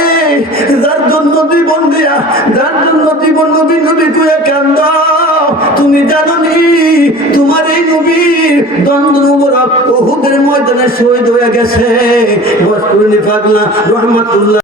যার জন্য জীবন দিয়া, যার জন্য জীবন নবী নবী কইয়া কান্দ, তুমি জানো নি তোমার এই নবীর দন্ত মুবারক উহুদের ময়দানে শহীদ হয়ে গেছে। ওয়াইস করুন পাগলা রহমাতুল্লাহ